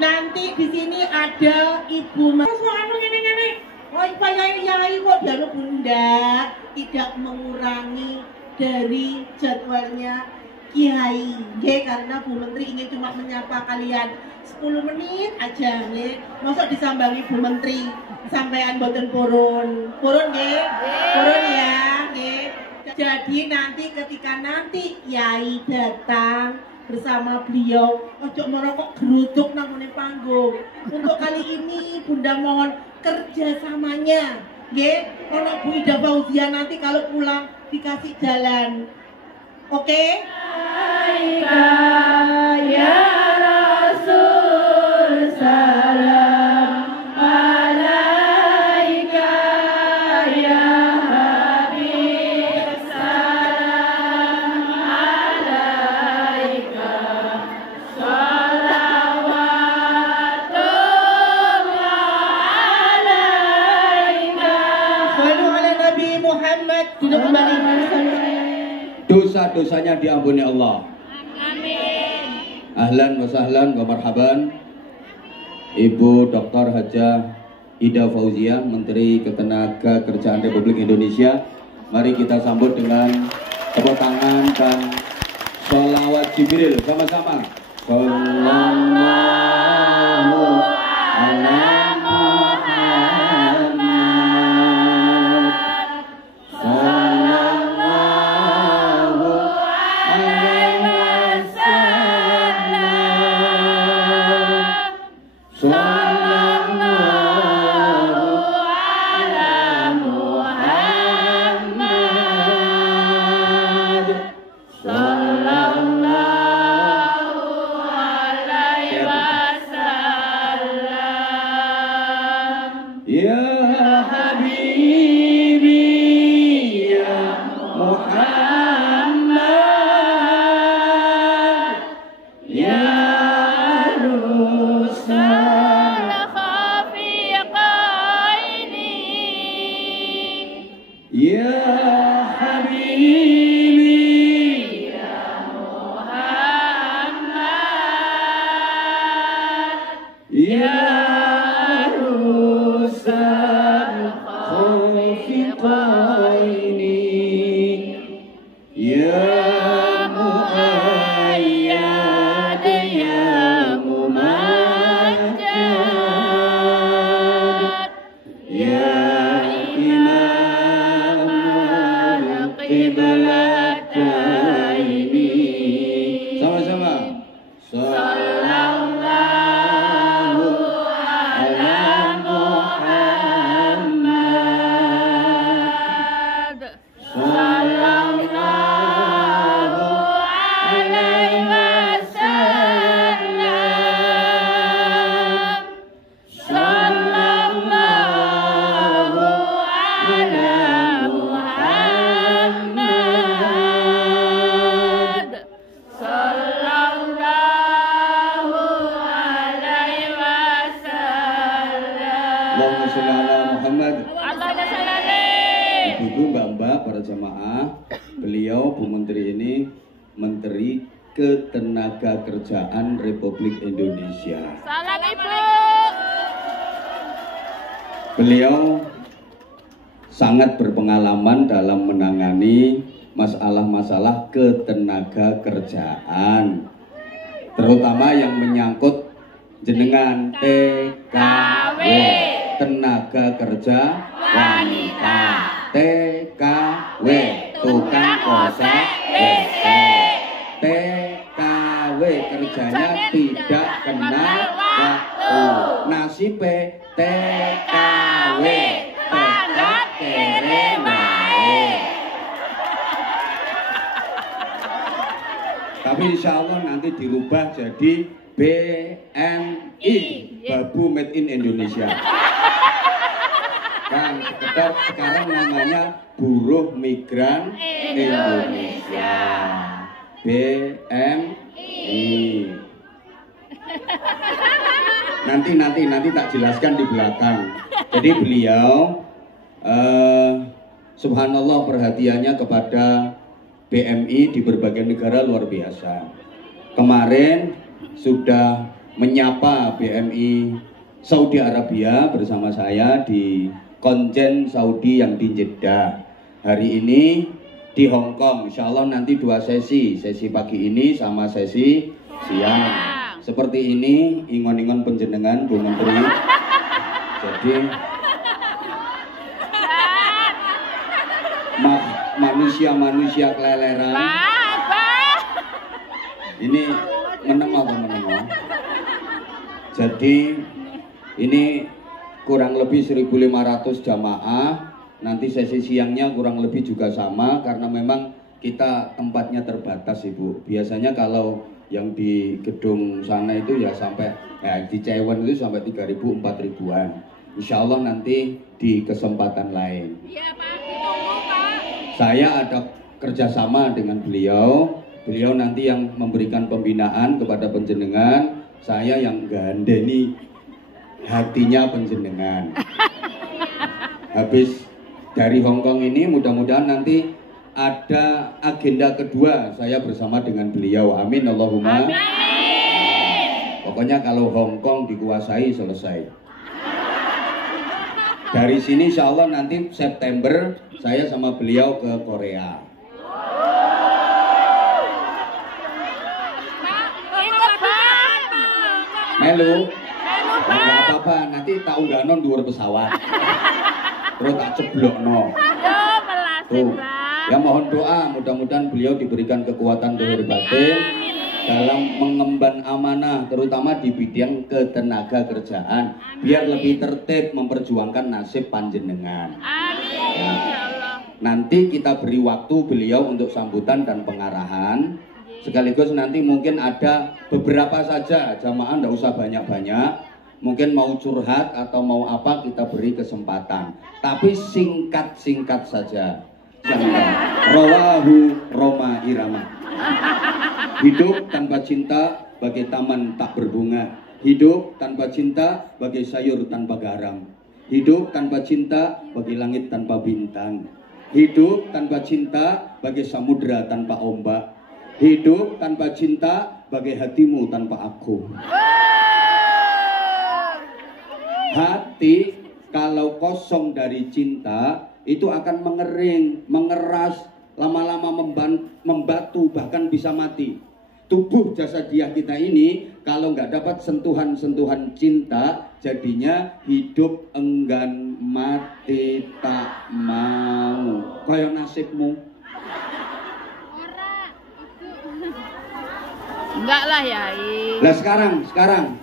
Nanti di sini ada Ibu Mas. Anu ngene-ngene. Oh, Pak Yai kok biar Bunda tidak mengurangi dari jadwalnya Kiai. Nggih, karena Bu Menteri ingin cuma menyapa kalian 10 menit aja nggih. Mosok disambangi Bu Menteri sampean boten purun. Purun nggih? Purun ya, nggih. Jadi nanti ketika nanti Kiai datang bersama beliau, ojo merokok geruduk namanya panggung. Untuk kali ini Bunda mohon kerjasamanya, nggih. Kalau Bu Ida Fauzia nanti kalau pulang dikasih jalan, oke? Ya Rasul salam alaika ya Habib salam alaika salawatullah alaika. Shallu ala Nabi Muhammad. Duduk kembali. Dosa-dosanya diampuni Allah. Amin. Ahlan wa sahlan wa marhaban Ibu Dr. Hajah Ida Fauzia, Menteri Ketenagakerjaan Republik Indonesia. Mari kita sambut dengan tepuk tangan dan sholawat Jibril sama-sama. Sallallahu ala Muhammad. Sallallahu alaihi wasallam. Sallallahu ala Muhammad. Sallallahu alaihi wasallam. Ya Habibi ya Muhammad, ya Rusul. Ya Habibi ya Rusul Khafiqaini, ya Muayyad ya Mumajjad, ya Imam al-Qiblataini. Sama-sama. Sallallahu ala Muhammad. Sallallahu alaihi wasallam. Sallallahu ala Muhammad. Sallallahu alaihi wasallam. Allahumma sholli ala Muhammad. Allahumma sholli alaihi. Ibu, Mbak-mbak, para jamaah, beliau Bu Menteri ini Menteri Ketenagakerjaan Republik Indonesia. Salam Ibu. Beliau sangat berpengalaman dalam menangani masalah-masalah ketenagakerjaan, terutama yang menyangkut jenengan TKW, tenaga kerja wanita. TKW, tukang kosek WC. TKW, kerjanya tidak kenal waktu. Nasibe TKW, tetap kere wae. Tapi insya Allah nanti dirubah jadi BMI, Babu Made in Indonesia. Kan sekarang namanya Buruh Migran Indonesia. BMI. Nanti tak jelaskan di belakang. Jadi beliau subhanallah perhatiannya kepada BMI di berbagai negara luar biasa. Kemarin sudah menyapa BMI Saudi Arabia bersama saya di konjen Saudi yang di Jeddah. Hari ini di Hong Kong, insya Allah nanti 2 sesi pagi ini sama sesi siang. Seperti ini ingon-ingon penjenengan Bu Menteri. Jadi manusia-manusia keleleran. Ini menengok. Jadi ini kurang lebih 1.500 jamaah. Nanti sesi siangnya kurang lebih juga sama karena memang kita tempatnya terbatas Ibu. Biasanya kalau yang di gedung sana itu ya sampai di Cewon itu sampai 3.000 4.000-an. Insya Allah nanti di kesempatan lain. Iya Pak, ditunggu Pak. Saya ada kerjasama dengan beliau. Beliau nanti yang memberikan pembinaan kepada penjenengan. Saya yang gandeni hatinya penjenengan. Habis dari Hong Kong ini mudah-mudahan nanti ada agenda kedua saya bersama dengan beliau. Amin Allahumma. Amin. Pokoknya kalau Hong Kong dikuasai selesai. Dari sini insya Allah nanti September saya sama beliau ke Korea. Melu. Enggak apa-apa, nanti tak ungganon dhuwur pesawat. Terus tak ceblokno. Tuh. Ya mohon doa, mudah-mudahan beliau diberikan kekuatan zahir batin dalam mengemban amanah, terutama di bidang ketenaga kerjaan, biar lebih tertib memperjuangkan nasib panjenengan. Ya. Nanti kita beri waktu beliau untuk sambutan dan pengarahan. Sekaligus nanti mungkin ada beberapa saja jamaah, tidak usah banyak-banyak. Mungkin mau curhat atau mau apa kita beri kesempatan. Tapi singkat-singkat saja. Rawahu Roma Irama. Hidup tanpa cinta bagai taman tak berbunga. Hidup tanpa cinta bagai sayur tanpa garam. Hidup tanpa cinta bagai langit tanpa bintang. Hidup tanpa cinta bagai samudra tanpa ombak. Hidup tanpa cinta bagai hatimu tanpa aku. Hati kalau kosong dari cinta itu akan mengering, mengeras, lama-lama membatu, bahkan bisa mati. Tubuh jasadiah kita ini kalau nggak dapat sentuhan-sentuhan cinta, jadinya hidup enggan, mati tak mau. Kayak nasibmu. Enggak lah Yai. Nah sekarang,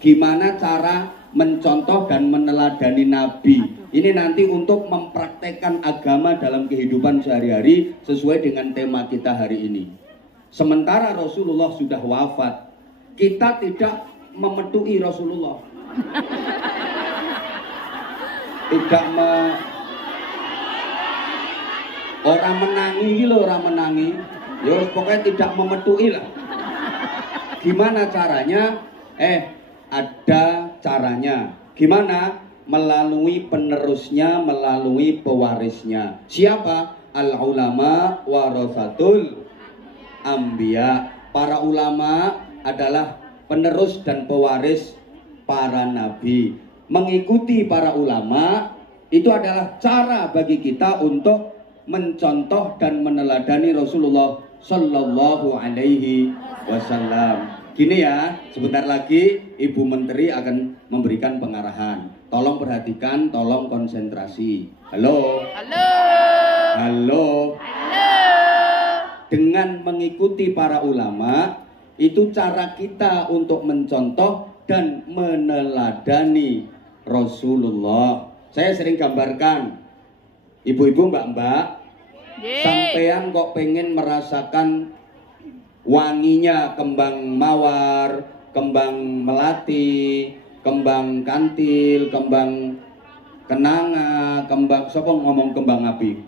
gimana cara mencontoh dan meneladani Nabi? Ini nanti untuk mempraktekkan agama dalam kehidupan sehari-hari sesuai dengan tema kita hari ini. Sementara Rasulullah sudah wafat, kita tidak memetui Rasulullah. Orang menangi. Ya pokoknya tidak memetui lah. Gimana caranya? Ada caranya. Gimana? Melalui penerusnya, melalui pewarisnya. Siapa? Al-ulama warasatul anbiya. Para ulama adalah penerus dan pewaris para nabi. Mengikuti para ulama itu adalah cara bagi kita untuk mencontoh dan meneladani Rasulullah Sallallahu Alaihi Wasallam. Gini ya, sebentar lagi Ibu Menteri akan memberikan pengarahan. Tolong perhatikan, tolong konsentrasi. Halo. Dengan mengikuti para ulama, itu cara kita untuk mencontoh dan meneladani Rasulullah. Saya sering gambarkan, ibu-ibu, mbak-mbak, sampean kok pengen merasakan wanginya kembang mawar, kembang melati, kembang kantil, kembang kenanga, kembang siapa ngomong kembang api?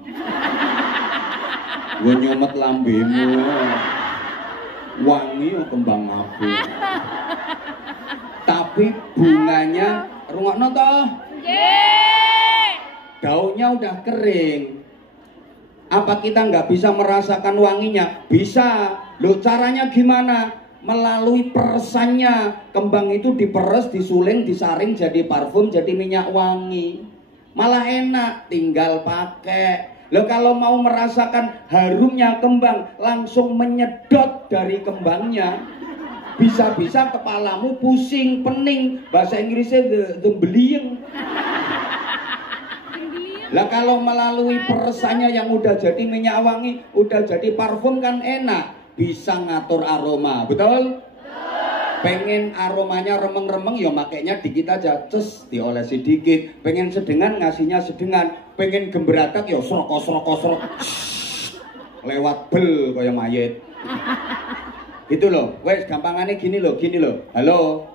Gue nyomet lambemu. Wangi kembang api. Tapi bunganya rungokno toh? Daunnya udah kering. Apa kita nggak bisa merasakan wanginya? Bisa. Loh caranya gimana? melalui peresannya. Kembang itu diperes, disuling, disaring jadi parfum, jadi minyak wangi. Malah enak, tinggal pakai. Loh, kalau mau merasakan harumnya kembang, langsung menyedot dari kembangnya. Bisa-bisa kepalamu pusing, pening. Bahasa Inggrisnya the beliyeng. Lah kalau melalui peresannya yang udah jadi minyak wangi, udah jadi parfum kan enak. Bisa ngatur aroma, betul? Pengen aromanya remeng-remeng ya makanya dikit aja, cus diolesi dikit. Pengen sedengan ngasihnya sedengan. Pengen gemberatak ya srok. Lewat bel kaya mayit. Gitu loh. Wes gampangannya gini loh. Halo.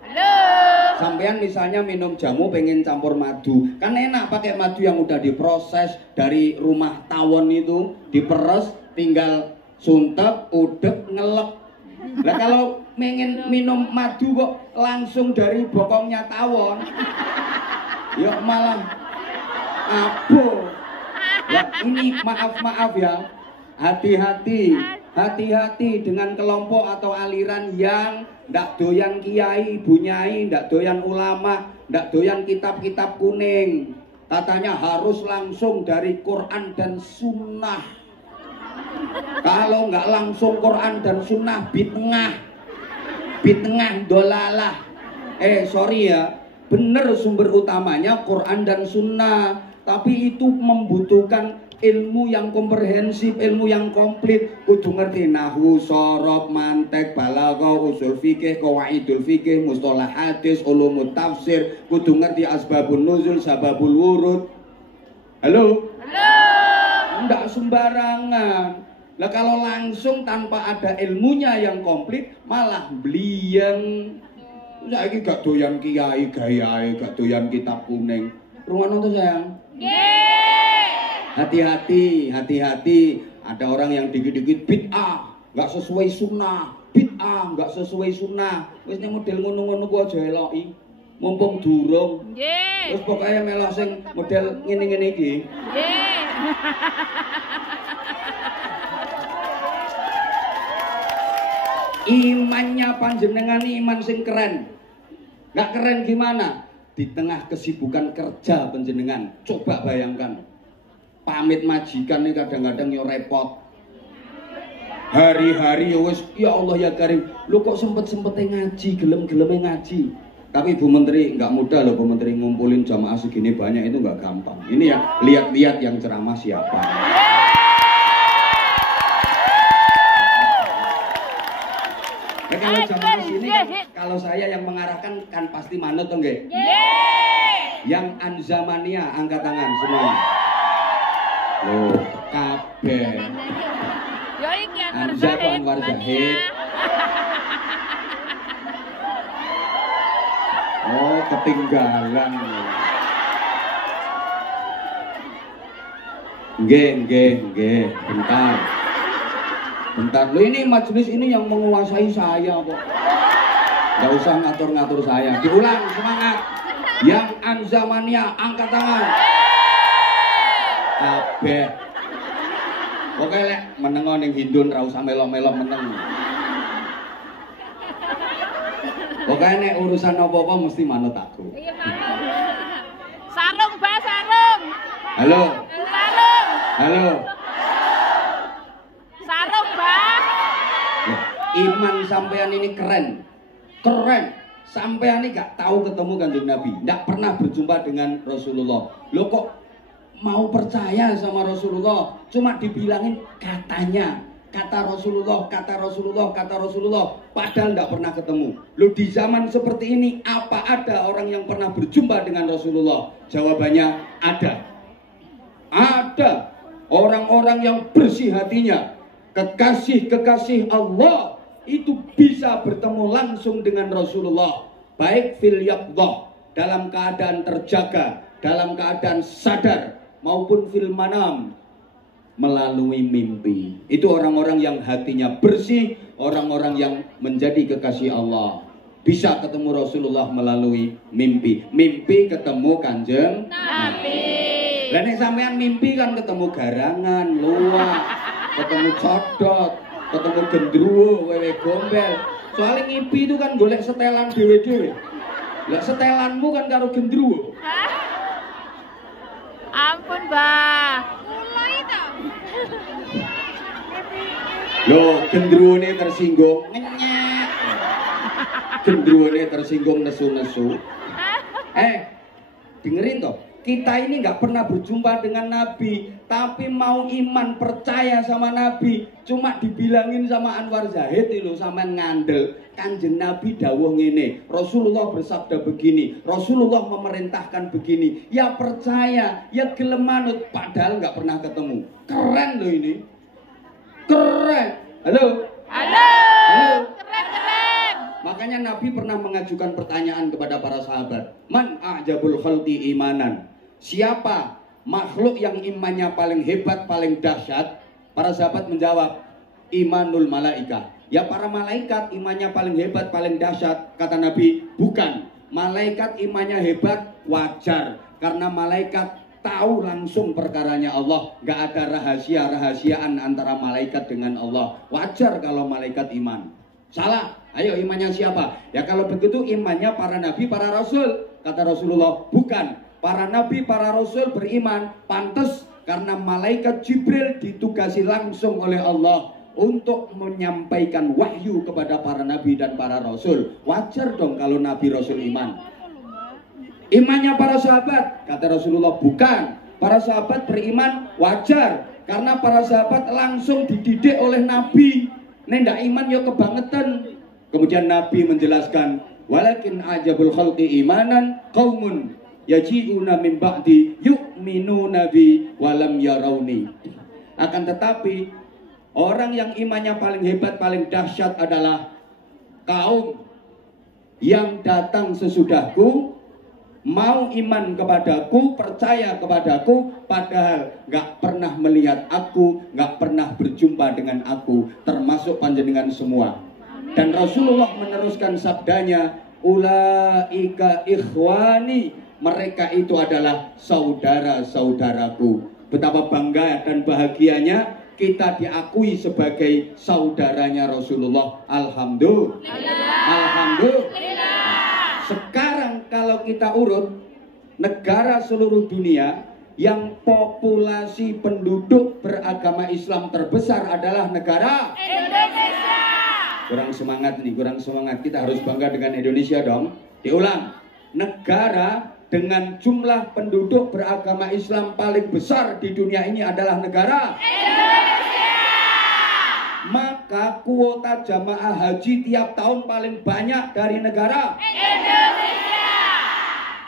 Sampean misalnya minum jamu pengen campur madu. Kan enak pakai madu yang udah diproses dari rumah tawon itu, diperes, tinggal suntek, udek, ngelek. Lah kalau pengen minum madu kok langsung dari bokongnya tawon, ya malah abuh. Ya ini maaf ya, hati-hati dengan kelompok atau aliran yang ndak doyan kiai, bunyai, ndak doyan ulama, ndak doyan kitab-kitab kuning. Katanya harus langsung dari Quran dan Sunnah. Kalau nggak langsung Quran dan Sunnah bid'ah dolalah. Sorry ya, bener sumber utamanya Quran dan Sunnah, tapi itu membutuhkan ilmu yang komprehensif, ilmu yang komplit. Kudu ngerti nahwu, shorof, mantek, balaghah, usul fikih, qawaidul fikih, mustalah hadis, ulumut tafsir. Kudu ngerti asbabun nuzul, sababul wurud. Halo? Nggak sembarangan. Lah kalau langsung tanpa ada ilmunya yang komplit malah bliyeng. Saiki gak doyan kiai gayae, gak doyan kitab kuning. Rungono to sayang? Nggih. Hati-hati. Ada orang yang dikit-dikit bid'ah, gak sesuai sunnah. Bid'ah, gak sesuai sunnah. Wis ning model ngono-ngono ku aja eloki. Mumpung durung. Nggih. Terus pokoknya melok sing model ngene-ngene iki. Nggih. Imannya panjenengan iman sing keren. Gak keren gimana? Di tengah kesibukan kerja panjenengan, coba bayangkan. Pamit majikan nih kadang-kadang yo repot. Hari-hari yo wis ya Allah ya Karim. Lu kok sempet-sempetnya ngaji, gelem-geleme ngaji. Tapi Bu Menteri nggak mudah loh, Bu Menteri ngumpulin jamaah segini banyak itu nggak gampang. Ini ya lihat-lihat yang ceramah siapa. Kalau jamaah sini kan, kalau saya yang mengarahkan kan pasti manut toh nggih? Yang Anzamania angkat tangan semua. Loh, kabeh. Ya iki Anwar Zahid. Oh, ketinggalan. Nggih. Bentar, lu ini majelis ini yang menguasai saya kok. Gak usah ngatur-ngatur saya. Diulang, semangat. Yang Anzamania, angkat tangan. Kabeh. Oke lek menengo ning Hindun ra usah melo-melo meneng. Oke nek urusan apa-apa mesti manut aku. Iya manut. Sarung, Mbak, sarung. Halo. Sarung. Halo. Sarung, Mbak. Iman sampean ini keren. Sampean ini gak tahu ketemu Kanjeng Nabi, gak pernah berjumpa dengan Rasulullah. Lo kok mau percaya sama Rasulullah? Cuma dibilangin katanya, kata Rasulullah, padahal gak pernah ketemu. Lo di zaman seperti ini, apa ada orang yang pernah berjumpa dengan Rasulullah? Jawabannya ada. Ada orang-orang yang bersih hatinya, kekasih-kekasih Allah itu bisa bertemu langsung dengan Rasulullah, baik fil yaqdah, dalam keadaan terjaga, dalam keadaan sadar, maupun fil manam, melalui mimpi. Itu orang-orang yang hatinya bersih, orang-orang yang menjadi kekasih Allah, bisa ketemu Rasulullah melalui mimpi. Mimpi ketemu Kanjeng Nabi. Dan yang sampean mimpi kan ketemu garangan, luwak, ketemu codot, ketemu gendruwo, wewe gombel. Soalnya ngipi itu kan golek setelan dhewe-dhewe. Lah setelanmu kan karo gendruwo. Ampun, Mbah. Mulai to. Loh, gendruwone tersinggung, ngenyek. Gendruwone tersinggung nesu-nesu. Dengerin toh. Kita ini nggak pernah berjumpa dengan Nabi, tapi mau iman percaya sama Nabi. Cuma dibilangin sama Anwar Zahid itu sampean ngandel. Kanjeng Nabi dawuh ngene, Rasulullah bersabda begini, Rasulullah memerintahkan begini. Ya percaya, ya gelem manut, padahal nggak pernah ketemu. Keren loh ini. Keren. Halo. Halo. Halo. Keren. Makanya Nabi pernah mengajukan pertanyaan kepada para sahabat. Man a'jabul khalqi imanan. Siapa makhluk yang imannya paling hebat, paling dahsyat? Para sahabat menjawab, imanul malaika. Ya para malaikat imannya paling hebat, paling dahsyat. Kata Nabi, bukan. Malaikat imannya hebat, wajar. Karena malaikat tahu langsung perkaranya Allah. Gak ada rahasia-rahasiaan antara malaikat dengan Allah. Wajar kalau malaikat iman. Salah. Ayo imannya siapa? Ya kalau begitu imannya para nabi, para rasul. Kata Rasulullah, bukan. Para nabi, para rasul beriman pantas karena malaikat Jibril ditugasi langsung oleh Allah untuk menyampaikan wahyu kepada para nabi dan para rasul. Wajar dong kalau nabi rasul iman. Imannya para sahabat, kata Rasulullah, bukan. Para sahabat beriman wajar karena para sahabat langsung dididik oleh nabi. Ndak iman yo kebangetan. Kemudian nabi menjelaskan, walakin ajabul khalqi imanan qaumun yaji'una min ba'di yu'minuna bi walam yarawni. Akan tetapi orang yang imannya paling hebat, paling dahsyat adalah kaum yang datang sesudahku, mau iman kepadaku, percaya kepadaku, padahal gak pernah melihat aku, gak pernah berjumpa dengan aku, termasuk panjenengan semua. Dan Rasulullah meneruskan sabdanya, ulaika ikhwani. Mereka itu adalah saudara-saudaraku. Betapa bangga dan bahagianya kita diakui sebagai saudaranya Rasulullah. Alhamdulillah. Alhamdulillah. Sekarang kalau kita urut negara seluruh dunia yang populasi penduduk beragama Islam terbesar adalah negara Indonesia. Kurang semangat nih, kurang semangat. Kita harus bangga dengan Indonesia dong. Diulang. Negara dengan jumlah penduduk beragama Islam paling besar di dunia ini adalah negara Indonesia. Maka kuota jamaah haji tiap tahun paling banyak dari negara Indonesia.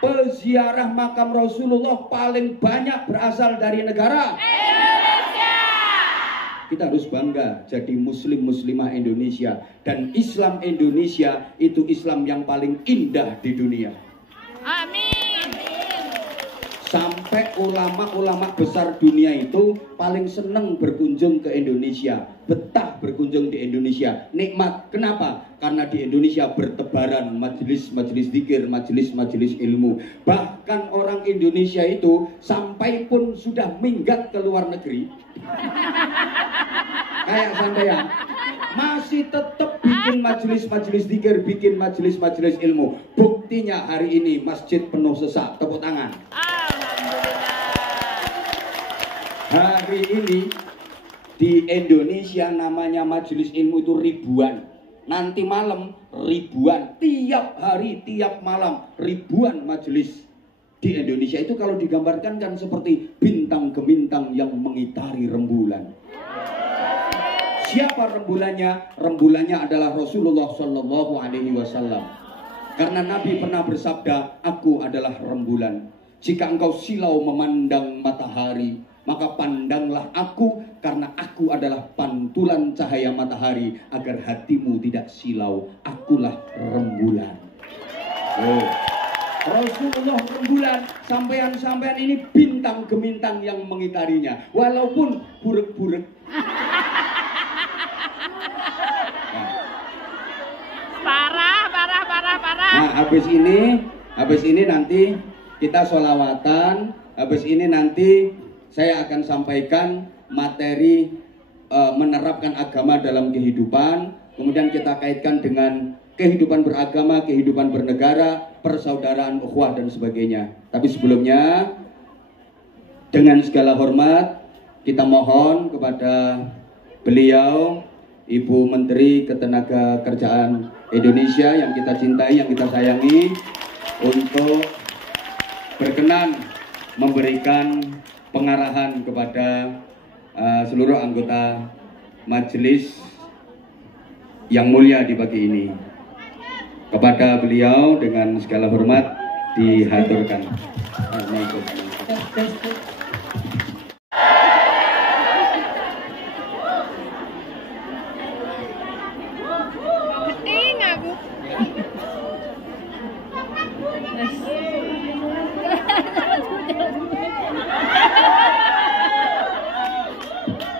Peziarah makam Rasulullah paling banyak berasal dari negara Indonesia. Kita harus bangga jadi muslim-muslimah Indonesia. Dan Islam Indonesia itu Islam yang paling indah di dunia. Amin. Sampai ulama-ulama besar dunia itu paling seneng berkunjung ke Indonesia, betah berkunjung di Indonesia, nikmat. Kenapa? Karena di Indonesia bertebaran majelis-majelis zikir, majelis-majelis ilmu. Bahkan orang Indonesia itu sampai pun sudah minggat ke luar negeri, kayak sampean masih tetap bikin majelis-majelis zikir, bikin majelis-majelis ilmu. Buktinya hari ini masjid penuh sesak. Tepuk tangan. Hari ini di Indonesia namanya majelis ilmu itu ribuan. Nanti malam ribuan. Tiap hari, tiap malam ribuan majelis di Indonesia. Itu kalau digambarkan kan seperti bintang gemintang yang mengitari rembulan. Siapa rembulannya? Rembulannya adalah Rasulullah Shallallahu Alaihi Wasallam. Karena Nabi pernah bersabda, aku adalah rembulan. Jika engkau silau memandang matahari, maka pandanglah aku, karena aku adalah pantulan cahaya matahari, agar hatimu tidak silau. Akulah rembulan. Oh. Rasulullah rembulan, sampean-sampean ini bintang gemintang yang mengitarinya, walaupun burek-burek. Parah. Nah, habis ini nanti kita sholawatan. Habis ini nanti saya akan sampaikan materi menerapkan agama dalam kehidupan. kemudian kita kaitkan dengan kehidupan beragama, kehidupan bernegara, persaudaraan, ukhuwah dan sebagainya. Tapi sebelumnya, dengan segala hormat, kita mohon kepada beliau, Ibu Menteri Ketenagakerjaan Indonesia yang kita cintai, yang kita sayangi, untuk berkenan memberikan pengarahan kepada seluruh anggota majelis yang mulia di pagi ini. Kepada beliau dengan segala hormat dihaturkan.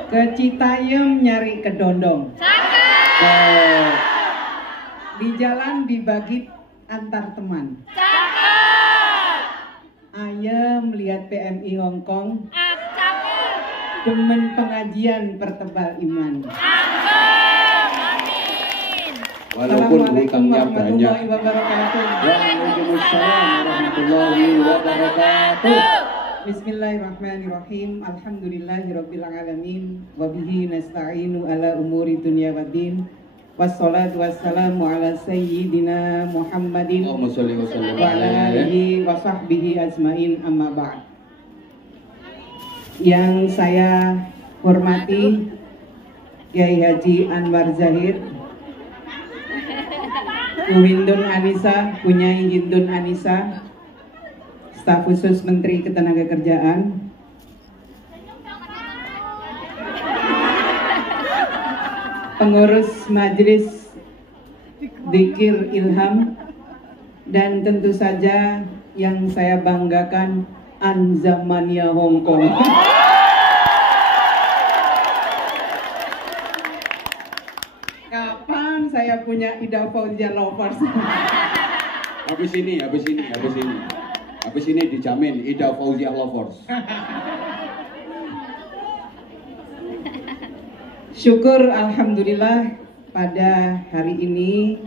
Ke Citayam nyari kedondong. Di jalan dibagi antar teman. Ayam lihat PMI Hongkong. Demen pengajian pertebal iman. Walaupun hutangnya banyak. Waalaikumsalam warahmatullahi wabarakatuh. Bismillahirrahmanirrahim. Alhamdulillahirabbil alamin wa bihi nasta'inu ala umuri dunya waddin. Wassalatu wassalamu ala sayyidina Muhammadin Allahumma sholli wa sallim wa ala alihi wa sahbihi ajmain, amma ba'd. Yang saya hormati Kiai Haji Anwar Zahid, Bu Hindun Anissa, Punyai Hindun Anissa, Staf Khusus Menteri Ketenagakerjaan, pengurus Majelis Dzikir Ilham, dan tentu saja yang saya banggakan, Anzamania Hongkong. Kapan saya punya Ida Fauzia Lovers? Habis ini dijamin Ida Fauzia Lovers. Syukur alhamdulillah pada hari ini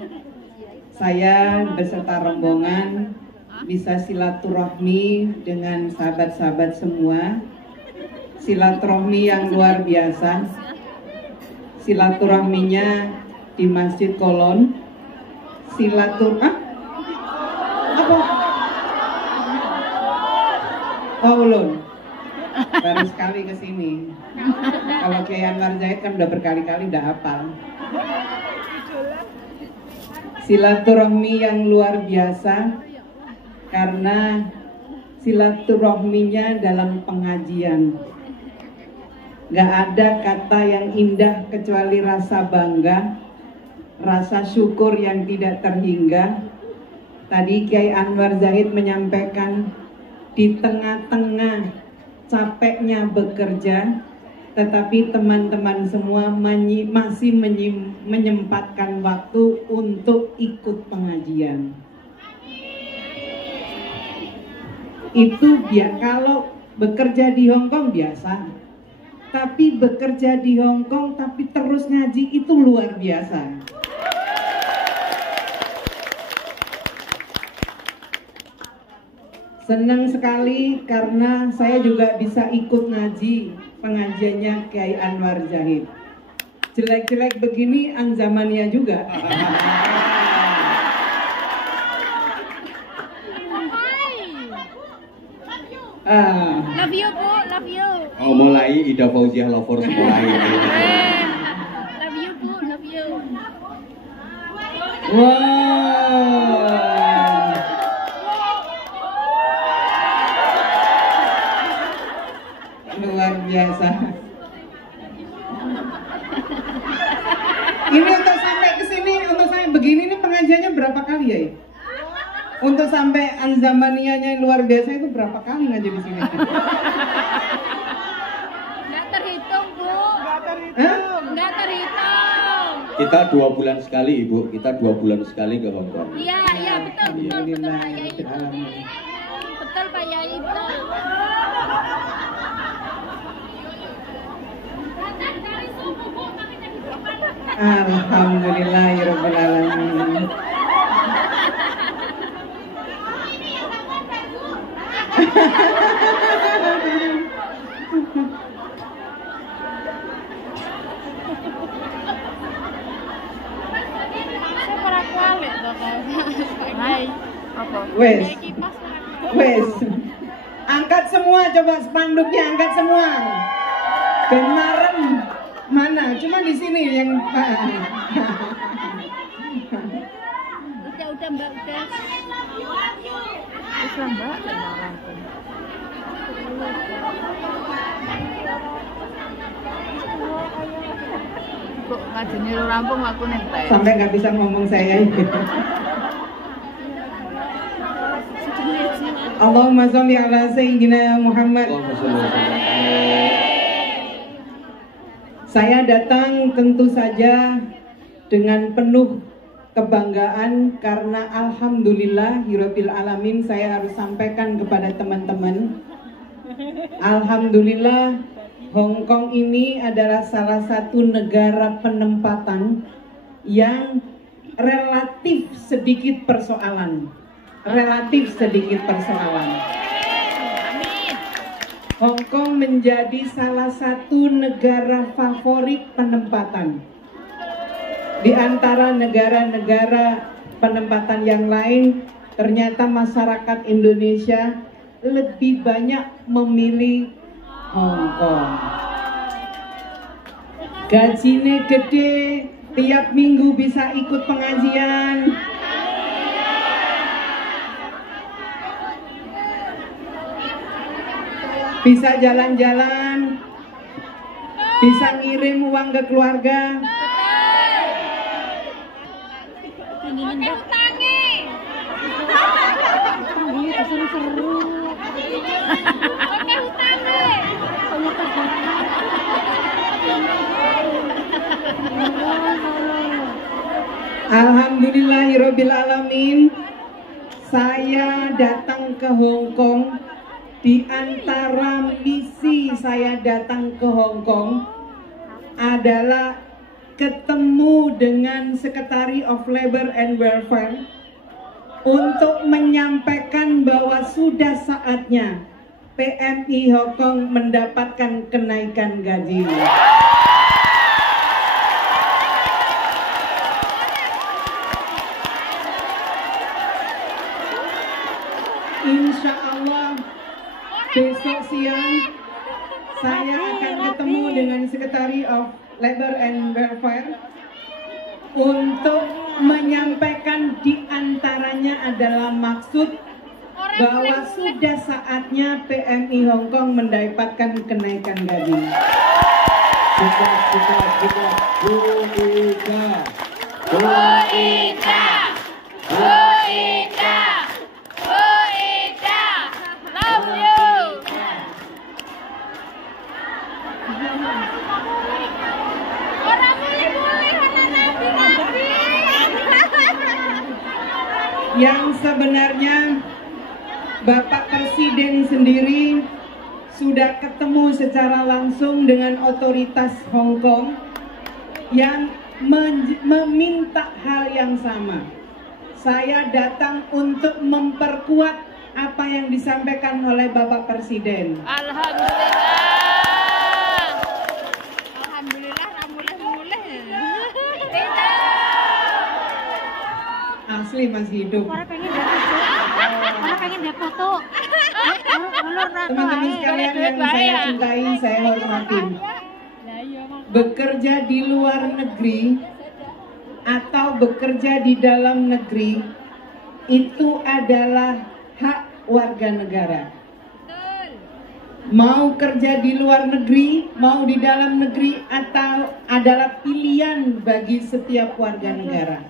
saya beserta rombongan bisa silaturahmi dengan sahabat-sahabat semua. Silaturahmi yang luar biasa. Silaturahminya di Masjid Kolon. Apa? Oh, ulun. Baru sekali ke sini. Kalau Kiai Anwar Zahid kan udah berkali-kali udah hafal. Silaturahmi yang luar biasa karena silaturahminya dalam pengajian. Gak ada kata yang indah kecuali rasa bangga, rasa syukur yang tidak terhingga. Tadi Kiai Anwar Zahid menyampaikan di tengah-tengah capeknya bekerja, tetapi teman-teman semua masih menyempatkan waktu untuk ikut pengajian. Itu kalau bekerja di Hongkong biasa, tapi bekerja di Hongkong tapi terus ngaji itu luar biasa. Senang sekali karena saya juga bisa ikut ngaji pengajiannya Kiai Anwar Zahid. Jelek-jelek begini Anzamania juga. Love you, Bu. Love you. Oh, mulai Ida Fauzia Lovers mulai. Love you, Bu. Love you. Wow. Luar biasa. Ini untuk sampai ke sini, untuk sampai begini ini pengajiannya berapa kali ya? Untuk sampai Anzamanianya luar biasa itu berapa kali ngaji di sini? Nggak terhitung, Bu. Nggak terhitung. Kita 2 bulan sekali, Ibu. Kita 2 bulan sekali ke Hongkong. Iya, betul Pak Yai. Betul Pak Yai, betul. Alhamdulillahirobbilalamin. Wes, wes, angkat semua, coba spanduknya angkat semua. Kemarin mana? Cuma di sini yang Udah Mbak, udah. Islam Mbak, kok ngajeni rampung aku nentai. Sampai nggak bisa ngomong saya. Allahumma sholli ala sayyidina Muhammad. Saya datang tentu saja dengan penuh kebanggaan karena alhamdulillahirabbil alamin saya harus sampaikan kepada teman-teman. Alhamdulillah Hong Kong ini adalah salah satu negara penempatan yang relatif sedikit persoalan. Hong Kong menjadi salah satu negara favorit penempatan. Di antara negara-negara penempatan yang lain, ternyata masyarakat Indonesia lebih banyak memilih Hong Kong. Gajinya gede, tiap minggu bisa ikut pengajian. Bisa jalan-jalan, bisa ngirim uang ke keluarga. Pakai utangi. Seru-seru. Pakai utangi. Alhamdulillahirabbil alamin. Saya datang ke Hong Kong. Di antara misi saya datang ke Hong Kong adalah ketemu dengan Secretary of Labor and Welfare untuk menyampaikan bahwa sudah saatnya PMI Hong Kong mendapatkan kenaikan gaji. Insya Allah besok siang saya akan ketemu dengan Secretary of Labor and Welfare untuk menyampaikan diantaranya adalah maksud bahwa sudah saatnya PMI Hong Kong mendapatkan kenaikan gaji. Yang sebenarnya Bapak Presiden sendiri sudah ketemu secara langsung dengan otoritas Hong Kong yang meminta hal yang sama. Saya datang untuk memperkuat apa yang disampaikan oleh Bapak Presiden. Alhamdulillah, mulai. Asli masih hidup. Orang pengen dia foto. Teman-teman sekalian yang saya cintai, saya hormati. Bekerja di luar negeri atau bekerja di dalam negeri itu adalah hak warga negara. Mau kerja di luar negeri, mau di dalam negeri, atau adalah pilihan bagi setiap warga negara.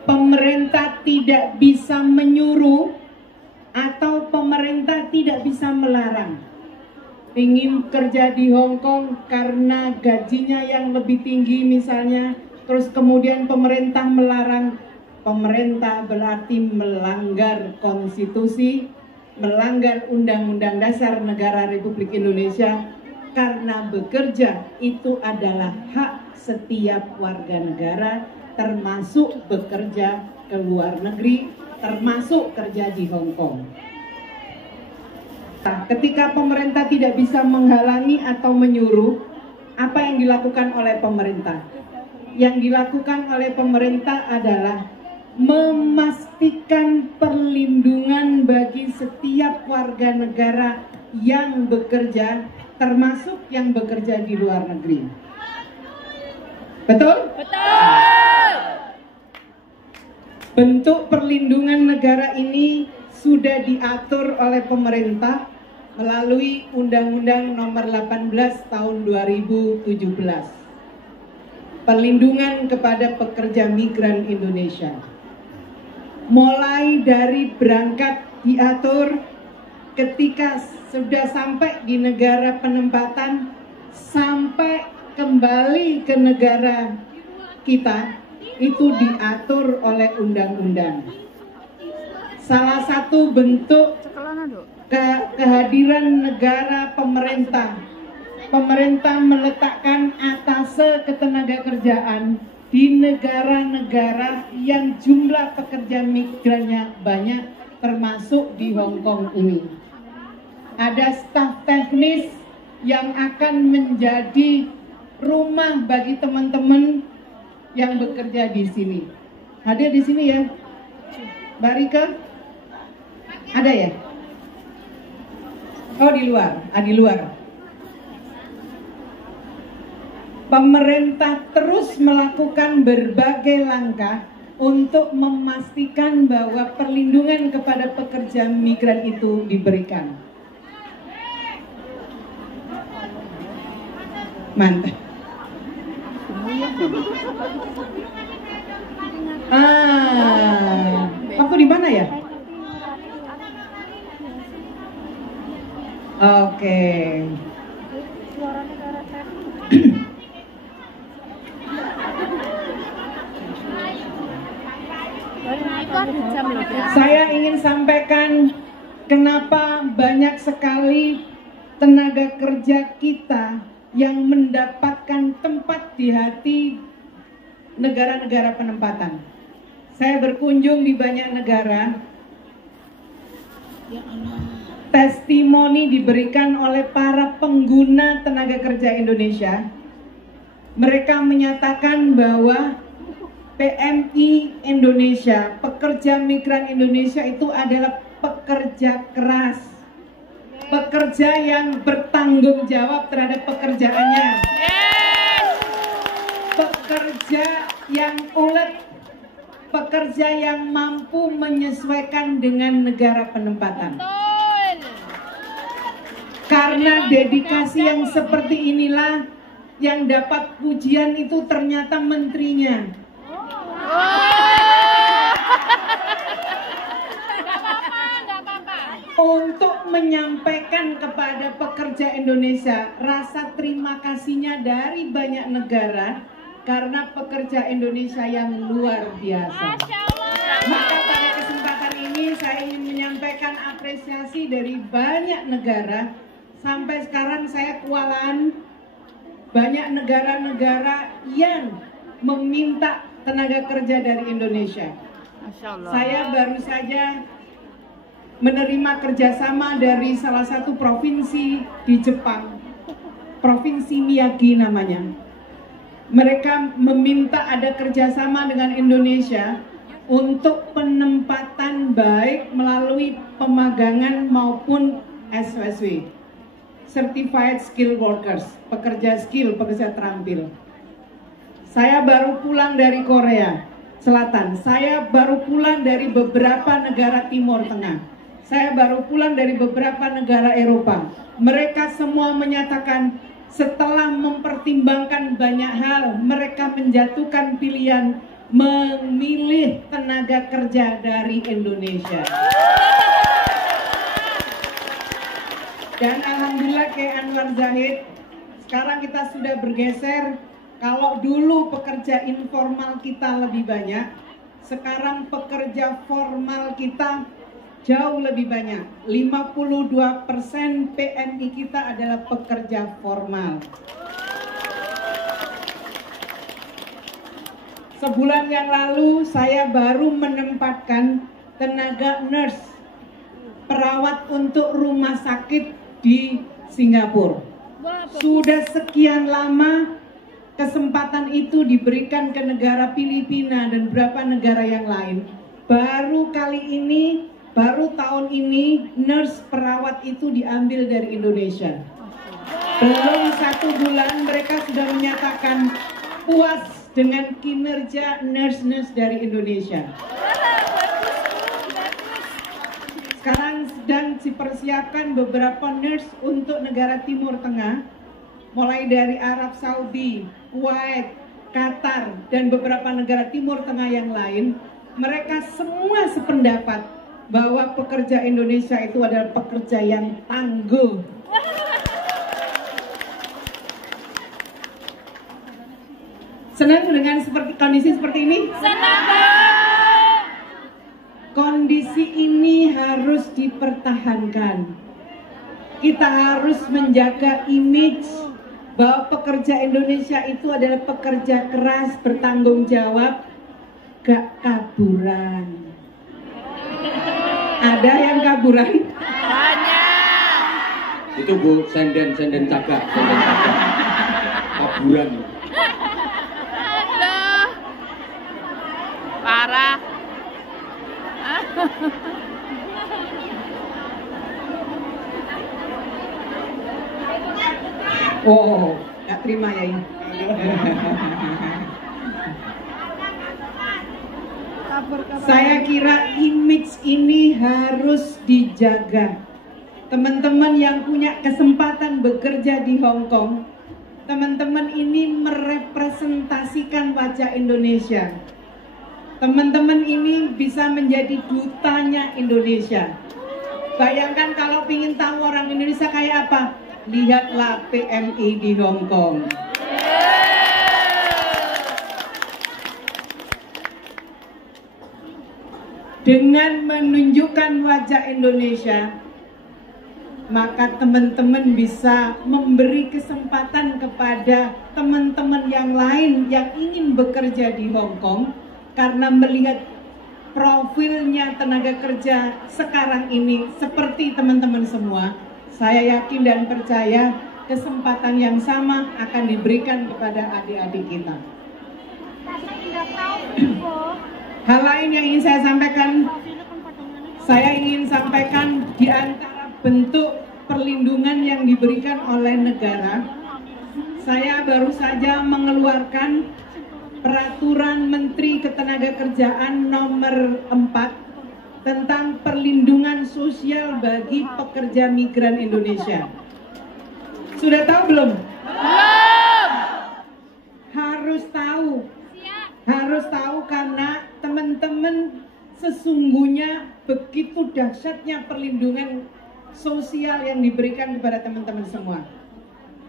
Pemerintah tidak bisa menyuruh atau pemerintah tidak bisa melarang. Ingin kerja di Hong Kong karena gajinya yang lebih tinggi misalnya, terus kemudian pemerintah melarang, pemerintah berarti melanggar konstitusi, melanggar Undang-Undang Dasar Negara Republik Indonesia, karena bekerja itu adalah hak setiap warga negara, termasuk bekerja ke luar negeri, termasuk kerja di Hong Kong. Nah, ketika pemerintah tidak bisa menghalangi atau menyuruh, apa yang dilakukan oleh pemerintah? Yang dilakukan oleh pemerintah adalah memastikan perlindungan bagi setiap warga negara yang bekerja, termasuk yang bekerja di luar negeri. Betul? Betul. Bentuk perlindungan negara ini sudah diatur oleh pemerintah melalui Undang-Undang Nomor 18 Tahun 2017. Perlindungan kepada pekerja migran Indonesia. Mulai dari berangkat diatur, ketika sudah sampai di negara penempatan, sampai kembali ke negara kita, itu diatur oleh undang-undang. Salah satu bentuk kehadiran negara pemerintah meletakkan atase ketenagakerjaan di negara-negara yang jumlah pekerja migrannya banyak, termasuk di Hong Kong ini. Ada staf teknis yang akan menjadi rumah bagi teman-teman yang bekerja di sini. Hadir di sini ya, Mbak Rika? Ada ya? Oh, di luar. Di luar. Pemerintah terus melakukan berbagai langkah untuk memastikan bahwa perlindungan kepada pekerja migran itu diberikan. Mantap. Waktu di mana ya? Oke. Saya ingin sampaikan kenapa banyak sekali tenaga kerja kita yang mendapatkan tempat di hati negara-negara penempatan. Saya berkunjung di banyak negara. Testimoni diberikan oleh para pengguna tenaga kerja Indonesia. Mereka menyatakan bahwa PMI Indonesia, pekerja migran Indonesia itu adalah pekerja keras, pekerja yang bertanggung jawab terhadap pekerjaannya, pekerja yang ulet, pekerja yang mampu menyesuaikan dengan negara penempatan. Karena dedikasi yang seperti inilah yang dapat pujian itu ternyata menterinya. Untuk menyampaikan kepada pekerja Indonesia rasa terima kasihnya dari banyak negara karena pekerja Indonesia yang luar biasa. Maka pada kesempatan ini saya ingin menyampaikan apresiasi dari banyak negara. Sampai sekarang saya kewalahan banyak negara-negara yang meminta tenaga kerja dari Indonesia. Saya baru saja menerima kerjasama dari salah satu provinsi di Jepang, Provinsi Miyagi namanya. Mereka meminta ada kerjasama dengan Indonesia untuk penempatan baik melalui pemagangan maupun SSW, Certified Skilled Workers, pekerja skill, pekerja terampil. Saya baru pulang dari Korea Selatan, saya baru pulang dari beberapa negara Timur Tengah, saya baru pulang dari beberapa negara Eropa. Mereka semua menyatakan setelah mempertimbangkan banyak hal, mereka menjatuhkan pilihan memilih tenaga kerja dari Indonesia. Dan alhamdulillah kayak Anwar Zahid, sekarang kita sudah bergeser. Kalau dulu pekerja informal kita lebih banyak, sekarang pekerja formal kita jauh lebih banyak. 52% PMI kita adalah pekerja formal. Sebulan yang lalu saya baru menempatkan tenaga nurse, perawat untuk rumah sakit di Singapura. Sudah sekian lama kesempatan itu diberikan ke negara Filipina dan beberapa negara yang lain. Baru kali ini, baru tahun ini nurse perawat itu diambil dari Indonesia. Belum 1 bulan mereka sudah menyatakan puas dengan kinerja nurse-nurse dari Indonesia. Sekarang sedang dipersiapkan beberapa nurse untuk negara Timur Tengah, mulai dari Arab Saudi, Kuwait, Qatar, dan beberapa negara Timur Tengah yang lain. Mereka semua sependapat bahwa pekerja Indonesia itu adalah pekerja yang tangguh. Senang dengan kondisi seperti ini? Senang. Kondisi ini harus dipertahankan. Kita harus menjaga image bahwa pekerja Indonesia itu adalah pekerja keras, bertanggung jawab, gak kaburan. Ada yang kaburan? Banyak. Itu Bu, senden cagak. Kaburan. Aduh. Parah. Oh, gak terima ya ini. Saya kira image ini harus dijaga. Teman-teman yang punya kesempatan bekerja di Hong Kong, teman-teman ini merepresentasikan wajah Indonesia. Teman-teman ini bisa menjadi dutanya Indonesia. Bayangkan kalau ingin tahu orang Indonesia kayak apa, lihatlah PMI di Hong Kong. Dengan menunjukkan wajah Indonesia, maka teman-teman bisa memberi kesempatan kepada teman-teman yang lain yang ingin bekerja di Hong Kong, karena melihat profilnya tenaga kerja sekarang ini seperti teman-teman semua. Saya yakin dan percaya kesempatan yang sama akan diberikan kepada adik-adik kita. Hal lain yang ingin saya ingin sampaikan di antara bentuk perlindungan yang diberikan oleh negara. Saya baru saja mengeluarkan Peraturan Menteri Ketenagakerjaan nomor 4 tentang perlindungan sosial bagi pekerja migran Indonesia. Sudah tahu belum? Belum. Harus tahu karena teman-teman sesungguhnya begitu dahsyatnya perlindungan sosial yang diberikan kepada teman-teman semua.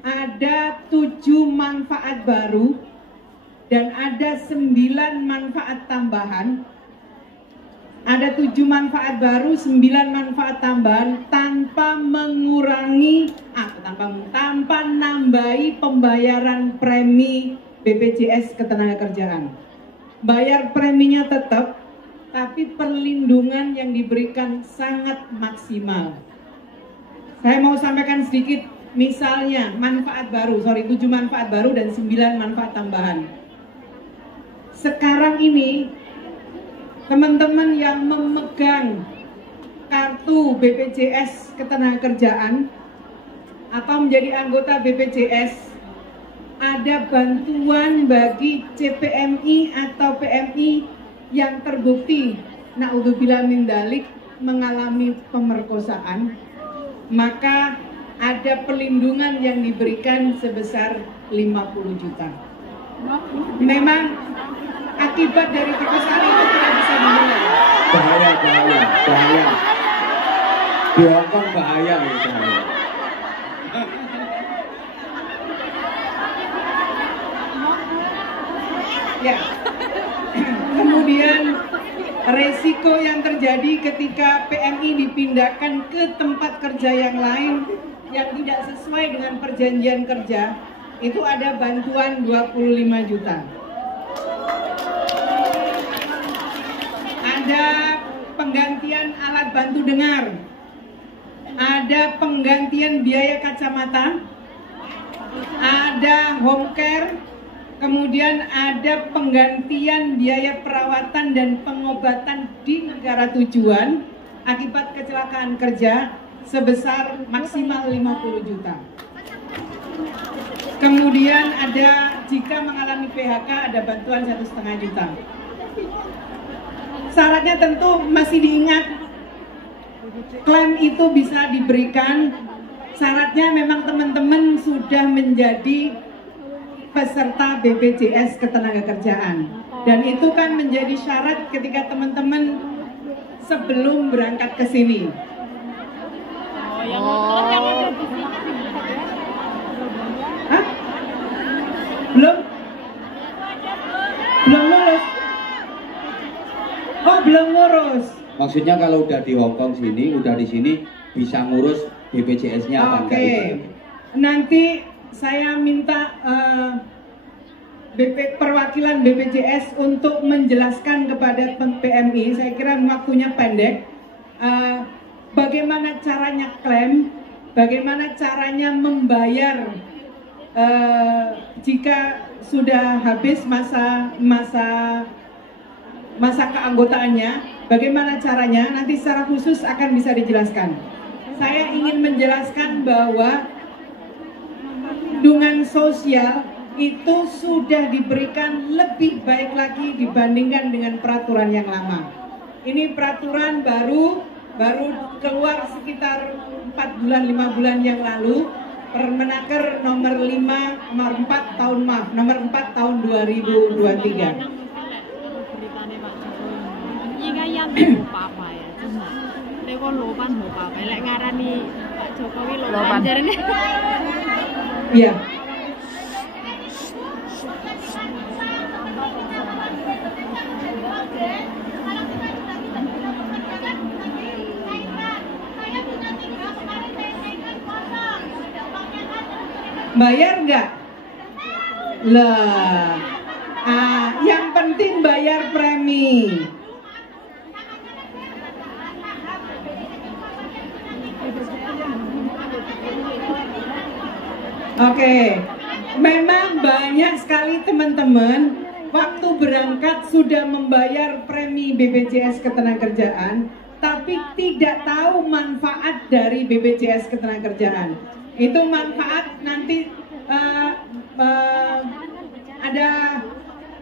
Ada 7 manfaat baru dan ada 9 manfaat tambahan. Ada 7 manfaat baru, 9 manfaat tambahan tanpa mengurangi, tanpa nambahi pembayaran premi BPJS Ketenagakerjaan. Bayar preminya tetap, tapi perlindungan yang diberikan sangat maksimal. Saya mau sampaikan sedikit, misalnya 7 manfaat baru dan 9 manfaat tambahan. Sekarang ini teman-teman yang memegang kartu BPJS Ketenagakerjaan atau menjadi anggota BPJS, ada bantuan bagi CPMI atau PMI yang terbukti naudzubillah min dzalik mengalami pemerkosaan, maka ada perlindungan yang diberikan sebesar 50 juta. Memang akibat dari perkosaan itu tidak bisa dinilai. Bahaya. Di Hong Kong bahaya misalnya. Ya. Kemudian Resiko yang terjadi ketika PMI dipindahkan ke tempat kerja yang lain yang tidak sesuai dengan perjanjian kerja, itu ada bantuan 25 juta. Ada penggantian alat bantu dengar, ada penggantian biaya kacamata, ada home care, kemudian ada penggantian biaya perawatan dan pengobatan di negara tujuan akibat kecelakaan kerja sebesar maksimal 50 juta. Kemudian ada jika mengalami PHK ada bantuan 1,5 juta. Syaratnya tentu masih diingat, klaim itu bisa diberikan. Syaratnya memang teman-teman sudah menjadi peserta BPJS Ketenagakerjaan, dan itu kan menjadi syarat ketika teman-teman sebelum berangkat ke sini. Hah? Belum lulus. Oh, belum ngurus. Maksudnya kalau udah di Hongkong sini, udah di sini bisa ngurus BPJS-nya apa enggak? Oke. Nanti saya minta perwakilan BPJS untuk menjelaskan kepada PMI. Saya kira waktunya pendek. Bagaimana caranya klaim, bagaimana caranya membayar jika sudah habis masa keanggotaannya, bagaimana caranya nanti secara khusus akan bisa dijelaskan. Saya ingin menjelaskan bahwa perlindungan sosial itu sudah diberikan lebih baik lagi dibandingkan dengan peraturan yang lama. Ini peraturan baru keluar sekitar 4 bulan 5 bulan yang lalu, Permenaker nomor 4 tahun 2023. Iya. Bayar nggak? Lah, yang penting bayar premi. Oke, memang banyak sekali teman-teman waktu berangkat sudah membayar premi BPJS Ketenagakerjaan, tapi tidak tahu manfaat dari BPJS Ketenagakerjaan. Itu manfaat nanti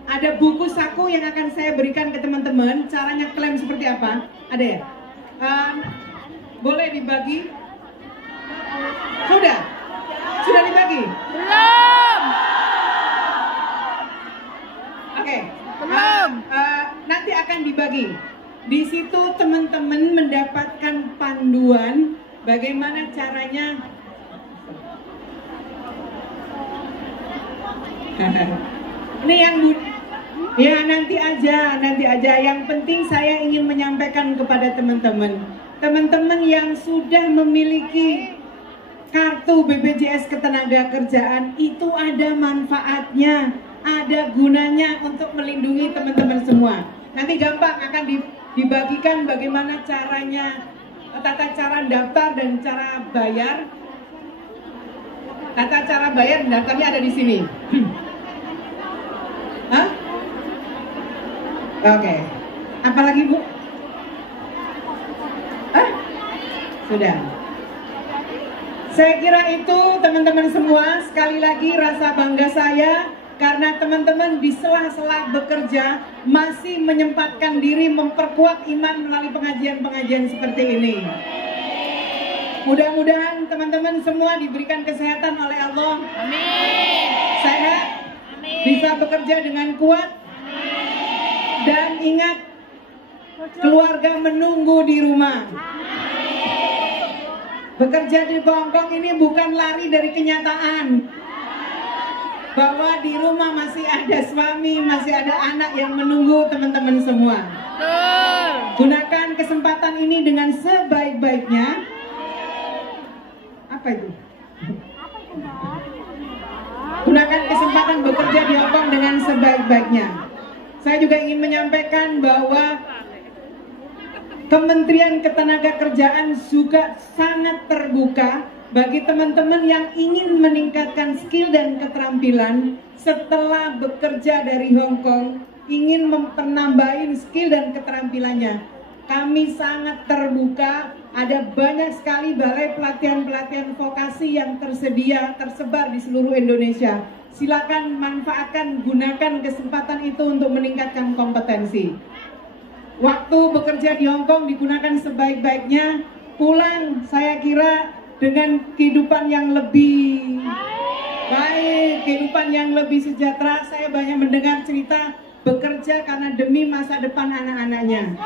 ada buku saku yang akan saya berikan ke teman-teman. Caranya klaim seperti apa? Ada ya? Boleh dibagi? Sudah dibagi? Belum. Oke. Belum. Nanti akan dibagi. Di situ teman-teman mendapatkan panduan bagaimana caranya. Ini yang ya nanti aja. Yang penting saya ingin menyampaikan kepada teman-teman yang sudah memiliki kartu BPJS Ketenagakerjaan itu ada manfaatnya, ada gunanya untuk melindungi teman-teman semua. Nanti gampang akan dibagikan bagaimana caranya, tata cara daftar dan cara bayar. Tata cara bayar dan daftarnya ada di sini. Hah? Oke. Apalagi Bu? Sudah. Saya kira itu teman-teman semua. Sekali lagi rasa bangga saya karena teman-teman di sela-sela bekerja masih menyempatkan diri memperkuat iman melalui pengajian-pengajian seperti ini. Mudah-mudahan teman-teman semua diberikan kesehatan oleh Allah. Amin. Sehat. Amin. Bisa bekerja dengan kuat. Dan ingat, keluarga menunggu di rumah. Bekerja di Hongkong ini bukan lari dari kenyataan bahwa di rumah masih ada suami, masih ada anak yang menunggu teman-teman semua. Betul. Gunakan kesempatan ini dengan sebaik-baiknya. Apa itu? Gunakan kesempatan bekerja di Hong Kong dengan sebaik-baiknya. Saya juga ingin menyampaikan bahwa Kementerian Ketenagakerjaan juga sangat terbuka bagi teman-teman yang ingin meningkatkan skill dan keterampilan setelah bekerja dari Hong Kong, ingin menambahin skill dan keterampilannya. Kami sangat terbuka, ada banyak sekali balai pelatihan-pelatihan vokasi yang tersebar di seluruh Indonesia. Silakan manfaatkan, gunakan kesempatan itu untuk meningkatkan kompetensi. Waktu bekerja di Hong Kong digunakan sebaik-baiknya, pulang saya kira dengan kehidupan yang lebih baik, kehidupan yang lebih sejahtera. Saya banyak mendengar cerita bekerja karena demi masa depan anak-anaknya.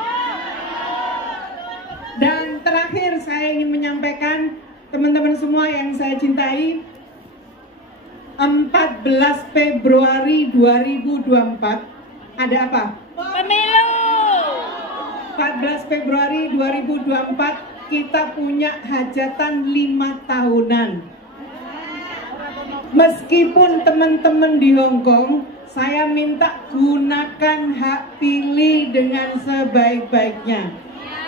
Dan terakhir saya ingin menyampaikan, teman-teman semua yang saya cintai, 14 Februari 2024 ada apa? Pemilu. 14 Februari 2024 kita punya hajatan 5 tahunan. Meskipun teman-teman di Hong Kong, saya minta gunakan hak pilih dengan sebaik-baiknya.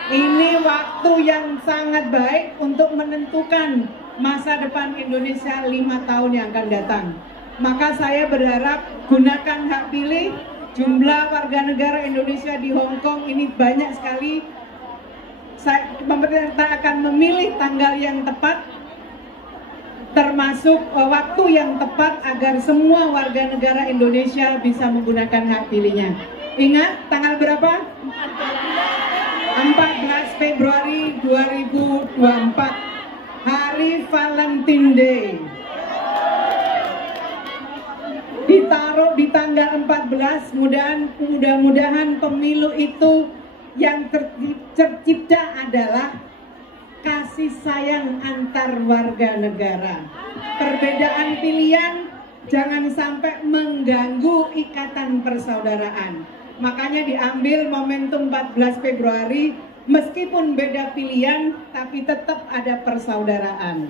Ini waktu yang sangat baik untuk menentukan masa depan Indonesia 5 tahun yang akan datang. Maka saya berharap gunakan hak pilih. Jumlah warga negara Indonesia di Hong Kong ini banyak sekali. Pemerintah akan memilih tanggal yang tepat, termasuk waktu yang tepat agar semua warga negara Indonesia bisa menggunakan hak pilihnya. Ingat tanggal berapa? 14 Februari 2024, Hari Valentine Day. Ditaruh di tanggal 14, mudah-mudahan pemilu itu yang tercipta adalah kasih sayang antar warga negara. Perbedaan pilihan jangan sampai mengganggu ikatan persaudaraan. Makanya diambil momentum 14 Februari, meskipun beda pilihan tapi tetap ada persaudaraan.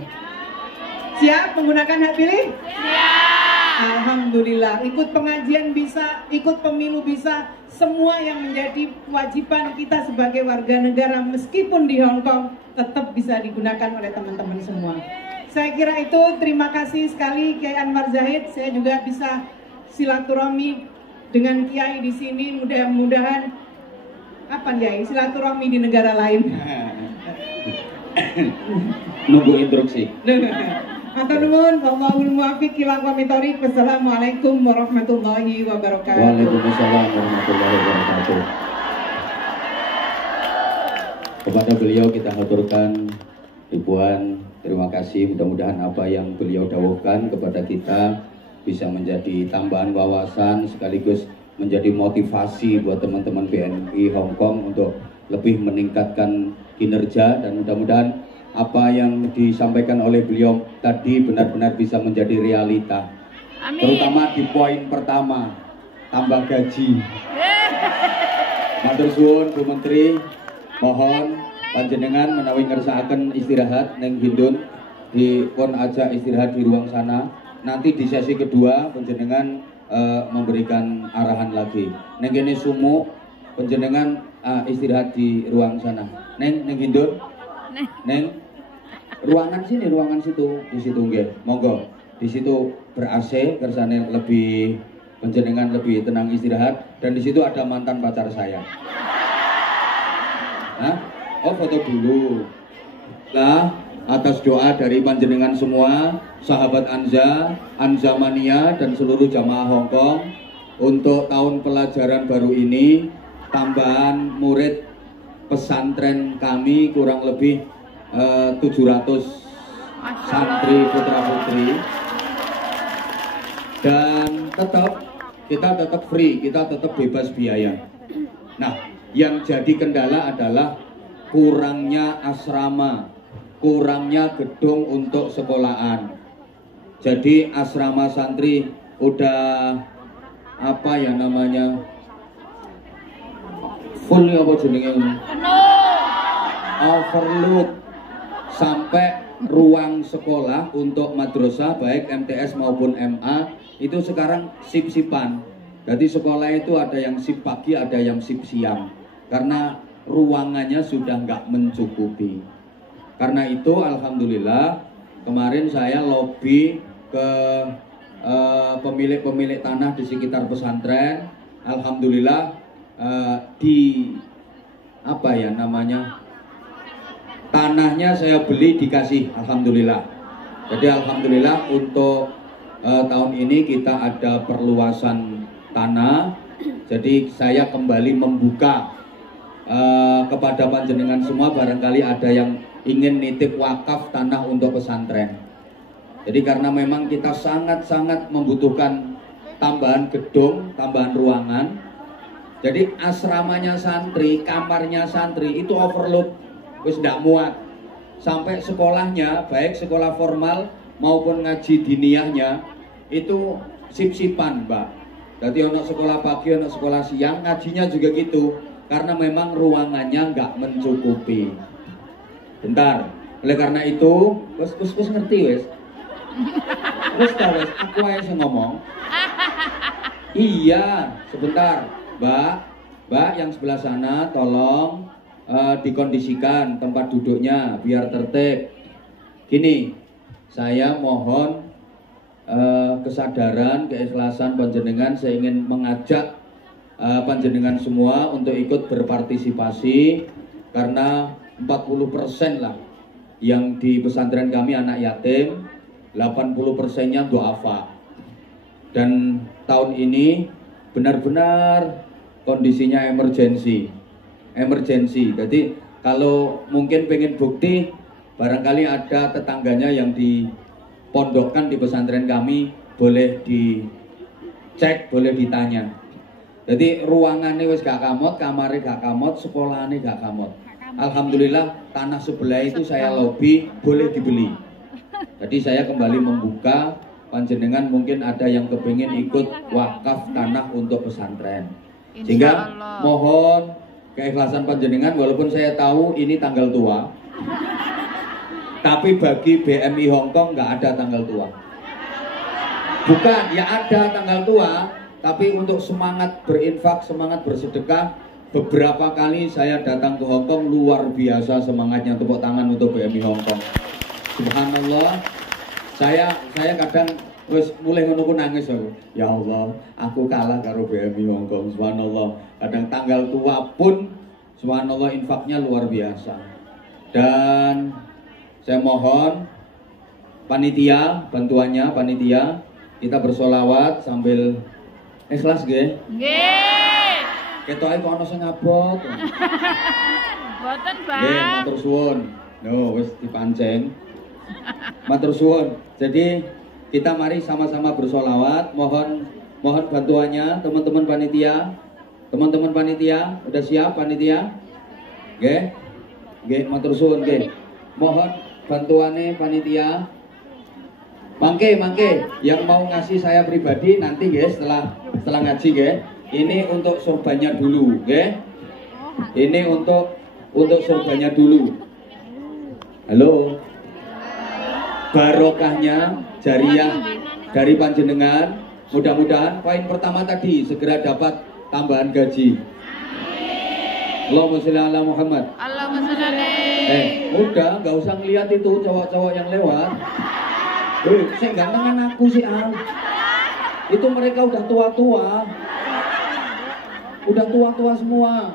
Siap menggunakan hak pilih? Siap. Alhamdulillah, ikut pengajian bisa, ikut pemilu bisa, semua yang menjadi kewajiban kita sebagai warga negara meskipun di Hong Kong tetap bisa digunakan oleh teman-teman semua. Saya kira itu, terima kasih sekali Kiai Anwar Zahid. Saya juga bisa silaturahmi dengan Kiai di sini, mudah-mudahan apa Kiai, silaturahmi di negara lain. Nunggu instruksi. Matur nuwun, wallahul muwaffiq ila aqwamit thoriq. Wassalamualaikum warahmatullahi wabarakatuh. Waalaikumsalam warahmatullahi wabarakatuh. Kepada beliau kita haturkan ribuan terima kasih. Mudah-mudahan apa yang beliau dawuhkan kepada kita bisa menjadi tambahan wawasan sekaligus menjadi motivasi buat teman-teman BNI Hong Kong untuk lebih meningkatkan kinerja, dan mudah-mudahan apa yang disampaikan oleh beliau tadi benar-benar bisa menjadi realita. Amin. Terutama di poin pertama, tambah gaji. Matur suwun Bu Menteri, mohon panjenengan menawi ngersakaken istirahat neng Hindun, dipun ajak istirahat di ruang sana. Nanti di sesi kedua panjenengan memberikan arahan lagi. Neng kene sumu panjenengan istirahat di ruang sana. Neng Hindun. Neng ruangan sini, ruangan situ, di situ nggih. Monggo. Di situ ber-AC, kersane lebih panjenengan lebih tenang istirahat, dan di situ ada mantan pacar saya. Nah, oh foto dulu. Nah, atas doa dari panjenengan semua, sahabat Anza Mania dan seluruh jamaah Hong Kong, untuk tahun pelajaran baru ini tambahan murid pesantren kami kurang lebih 700 santri putra putri, dan kita tetap free, kita tetap bebas biaya. Nah, yang jadi kendala adalah kurangnya asrama, kurangnya gedung untuk sekolahan. Jadi asrama santri udah apa ya namanya, full apa jenenge Penuh. overload sampai ruang sekolah untuk madrasah baik MTS maupun MA itu sekarang sip-sipan. Jadi sekolah itu ada yang sip pagi, ada yang sip siang karena ruangannya sudah nggak mencukupi. Karena itu alhamdulillah kemarin saya lobby ke pemilik-pemilik tanah di sekitar pesantren. Alhamdulillah di apa ya namanya, tanahnya saya beli dikasih, alhamdulillah. Jadi alhamdulillah untuk tahun ini kita ada perluasan tanah. Jadi saya kembali membuka kepada panjenengan semua, barangkali ada yang ingin nitip wakaf tanah untuk pesantren. Jadi karena memang kita sangat-sangat membutuhkan tambahan gedung, tambahan ruangan. Jadi asramanya santri, kamarnya santri itu overload, wis ndak muat. Sampai sekolahnya, baik sekolah formal maupun ngaji diniyahnya itu sip-sipan, Mbak. Jadi ono sekolah pagi, ono sekolah siang, ngajinya juga gitu. Karena memang ruangannya nggak mencukupi. Bentar, oleh karena itu, wis ngerti wis. Wis aku aja ngomong. Iya, sebentar, Mbak yang sebelah sana tolong dikondisikan tempat duduknya biar tertib. Gini, saya mohon kesadaran, keikhlasan panjenengan. Saya ingin mengajak panjenengan semua untuk ikut berpartisipasi karena 40% lah yang di pesantren kami anak yatim, 80%-nya duafa. Dan tahun ini benar-benar kondisinya emergensi. Jadi kalau mungkin pengen bukti, barangkali ada tetangganya yang dipondokkan di pesantren kami, boleh dicek, boleh ditanya. Jadi ruangannya wis gak kamot, kamarnya gak kamot, sekolahnya gak kamot. Alhamdulillah tanah sebelah itu saya lobby, boleh dibeli. Jadi saya kembali membuka, panjenengan mungkin ada yang kepingin ikut wakaf tanah untuk pesantren. Sehingga mohon keikhlasan panjenengan, walaupun saya tahu ini tanggal tua, tapi bagi BMI Hongkong nggak ada tanggal tua. Bukan, ya ada tanggal tua, tapi untuk semangat berinfak, semangat bersedekah, beberapa kali saya datang ke Hongkong, luar biasa semangatnya. Tepuk tangan untuk BMI Hongkong. Subhanallah, saya kadang wis mulai ngono nangis aku. Ya Allah, aku kalah karo BMI Hongkong. Subhanallah. Kadang tanggal tua pun subhanallah infaknya luar biasa. Dan saya mohon panitia, bantuannya panitia, kita bersolawat sambil ikhlas nggih. Nggih. Ketoke kok ana sing ngabot. Mboten, Pak. Nggih, matur suwun. No, wis dipancing. Matur suwun. Jadi kita mari sama-sama bersolawat. Mohon bantuannya teman-teman panitia. Teman-teman panitia, udah siap panitia? Nggih, matur suwun nggih. Mohon bantuannya panitia. Mangke, yang mau ngasih saya pribadi nanti nggih setelah ngaji nggih. Ini untuk sorbannya dulu, nggih. Ini untuk sorbannya dulu. Halo. Barokahnya jariah dari panjenengan, mudah-mudahan poin pertama tadi segera dapat tambahan gaji. Allahumma sholli ala Muhammad. Allahumma sholli. Udah nggak usah ngeliat itu cowok-cowok yang lewat. Saya gantengan aku sih itu mereka udah tua-tua semua.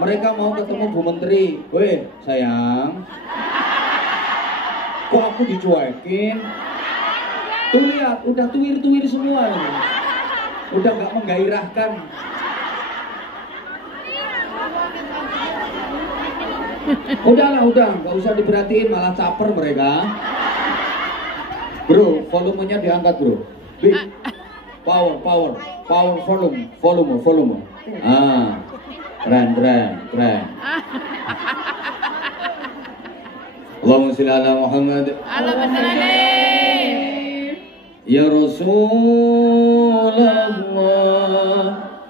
Mereka mau ketemu Bu Menteri. Weh sayang, kok aku dicuekin? Tuh lihat, udah tuir-tuir semua ini. Udah gak menggairahkan. Udah, gak usah diperhatiin, malah caper mereka. Bro, volumenya diangkat bro. Big. Power, volume. Keren. Allahumma sholli ala Muhammad. Allahumma sholli. Ya Rasulullah,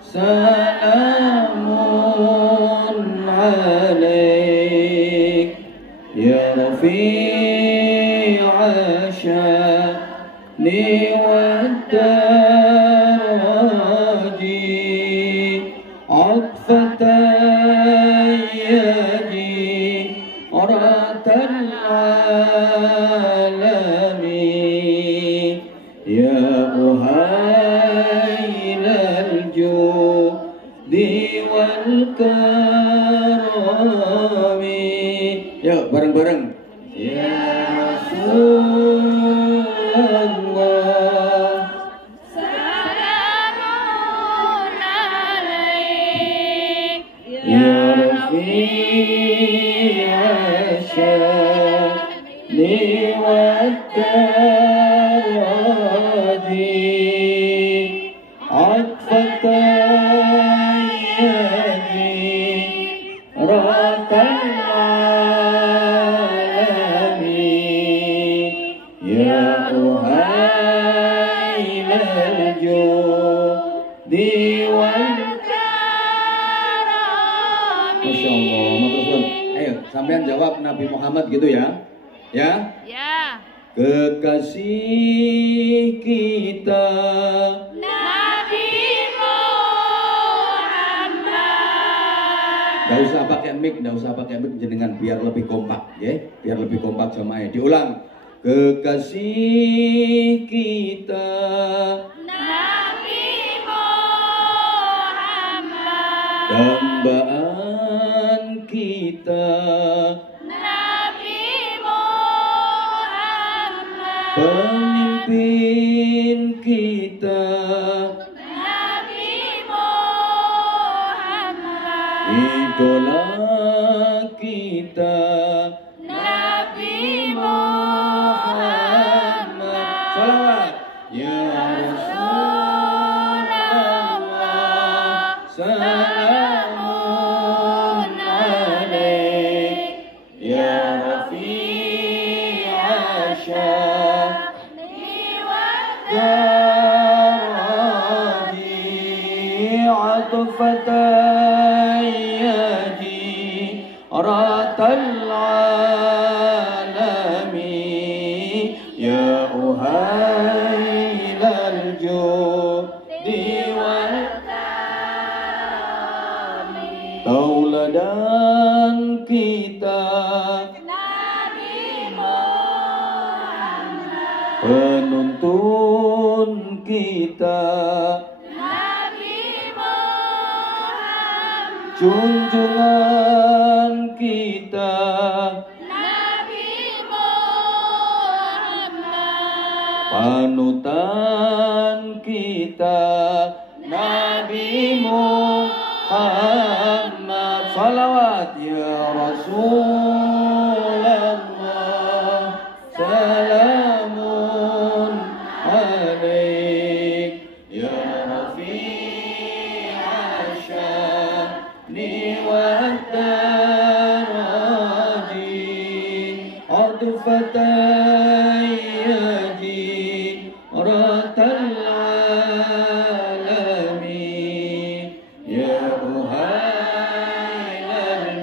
salamun عليك يا رفيع الشأن والدرج عطفة يدي رات العالمين يا أهيل الجود والكرم. Yuk bareng-bareng. Ya Rasulullah, salamun alaik ya Rafi'ash sya'ni wad-daraji atfatan yadi ratal alamin ya uhailal judi wal. Masya Allah, matur. Ayo, sampean jawab Nabi Muhammad gitu ya, ya. ya Kekasih kita Nabi Muhammad. Nggak usah pakai mic, jenengan biar lebih kompak, ya, biar lebih kompak jamaah. Diulang. Kekasih kita Nabi Muhammad. dambaan kita, Nabi Muhammad. pemimpin kita, Nabi Muhammad. idola kita, Nabi Muhammad. salawat ya Rasulullah, salamun alaik ya Rafi'ash sya'ni wad-daraji atfatan yadi ratal alamin ya uhailal judi wal tauladan kita, Nabi Muhammad. penuntun kita, Nabi Muhammad. junjungan kita, Nabi Muhammad. panutan kita, Nabi Muhammad. Salawat ya Rasulullah, salamun alaik ya Rafi'ash sya'ni wad-daraji atfatan yadi ratal alamin ya uhailal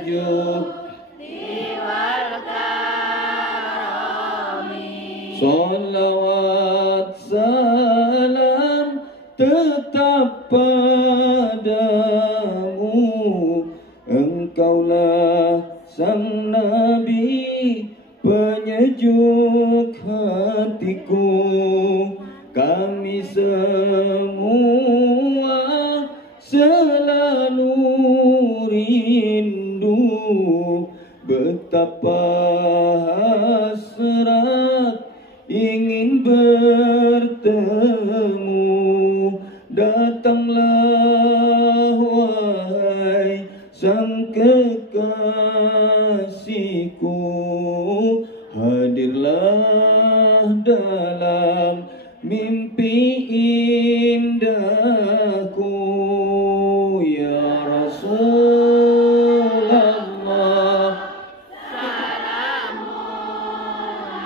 judi wal karami. Salawat salam tetap padamu, engkaulah sang Nabi penyejuk hatiku. Kami semua selalu rindu, betapa hasrat ingin bertemu. Datanglah wahai sang kekasihku, hadirlah dalam mimpi indahku ya Rasulullah,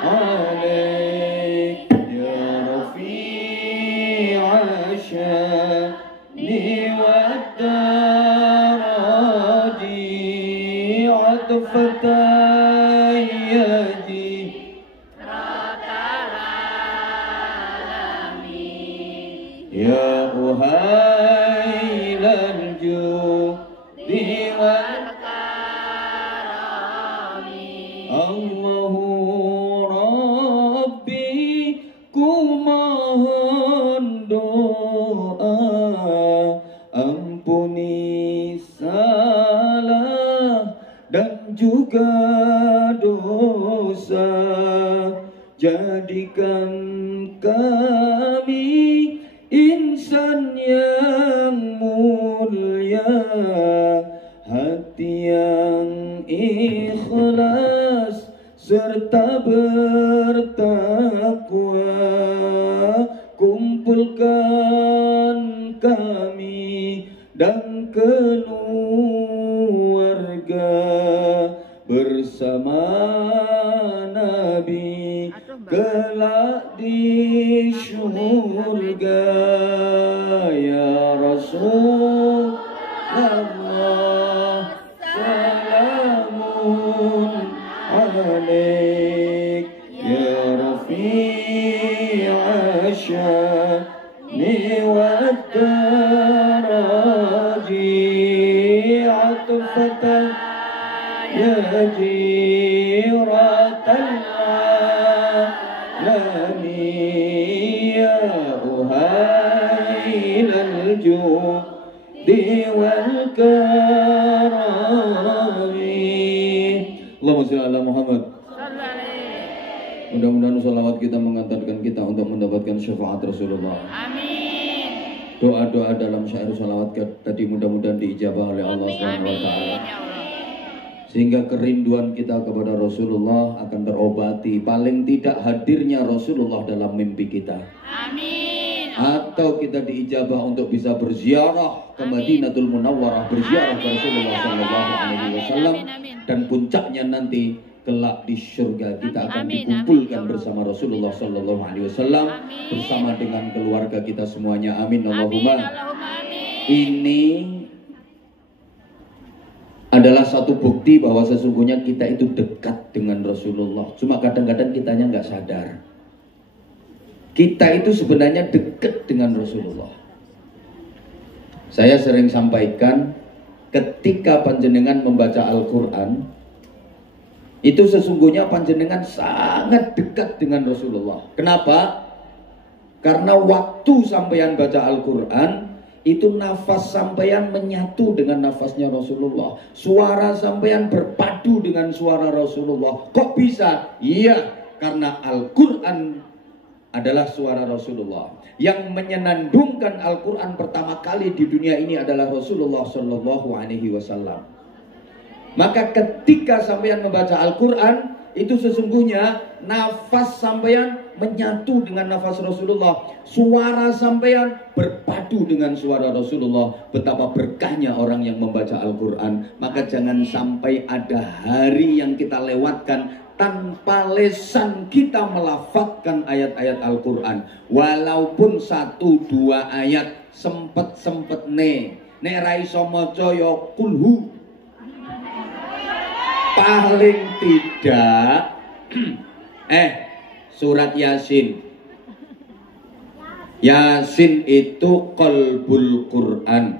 alaik ya Rafi'ash sya'ni wad-daraji yaji ya uhai lanjudi wal karami Allahu Rabbi ku mohon doa ampuni salah dan juga dosa jadikan kami insan yang mulia hati yang ikhlas serta bertakwa kumpulkan kami dan keluarga bersama Nabi kelak di surga ya Rasulullah salamun alaik ya Rafi'a syani wa daraji atfatan ya jiratan alami ya uhailal judi wal karami Allahumma sholli ala Muhammad. Mudah-mudahan sholawat kita mengantarkan kita untuk mendapatkan syafaat Rasulullah. Amin. Doa-doa dalam syair sholawat tadi mudah-mudahan diijabah oleh Allah Subhanahu wa taala. Sehingga kerinduan kita kepada Rasulullah akan terobati. Paling tidak hadirnya Rasulullah dalam mimpi kita. Amin. Atau kita diijabah untuk bisa berziarah ke Madinatul Munawwarah, berziarah ke Rasulullah Sallallahu Alaihi Wasallam, dan puncaknya nanti kelak di surga kita akan dikumpulkan bersama Rasulullah Sallallahu Alaihi Wasallam bersama dengan keluarga kita semuanya. Amin Allahumma. Ini adalah satu bukti bahwa sesungguhnya kita itu dekat dengan Rasulullah. Cuma kadang-kadang kitanya nggak sadar. Kita itu sebenarnya dekat dengan Rasulullah. Saya sering sampaikan, ketika panjenengan membaca Al-Quran, itu sesungguhnya panjenengan sangat dekat dengan Rasulullah. Kenapa? Karena waktu sampeyan baca Al-Quran, itu nafas sampeyan menyatu dengan nafasnya Rasulullah. Suara sampeyan berpadu dengan suara Rasulullah. Kok bisa? Iya, karena Al-Quran adalah suara Rasulullah. Yang menyenandungkan Al-Quran pertama kali di dunia ini adalah Rasulullah Sallallahu Alaihi Wasallam. Maka ketika sampeyan membaca Al-Quran, itu sesungguhnya nafas sampeyan menyatu dengan nafas Rasulullah. Suara sampeyan berpadu dengan suara Rasulullah. Betapa berkahnya orang yang membaca Al-Quran. Maka jangan sampai ada hari yang kita lewatkan tanpa lesan kita melafadzkan ayat-ayat Al-Quran. Walaupun 1-2 ayat sempet nek ra iso maca ya kulhu. Paling tidak surat Yasin. Yasin itu qalbul Quran,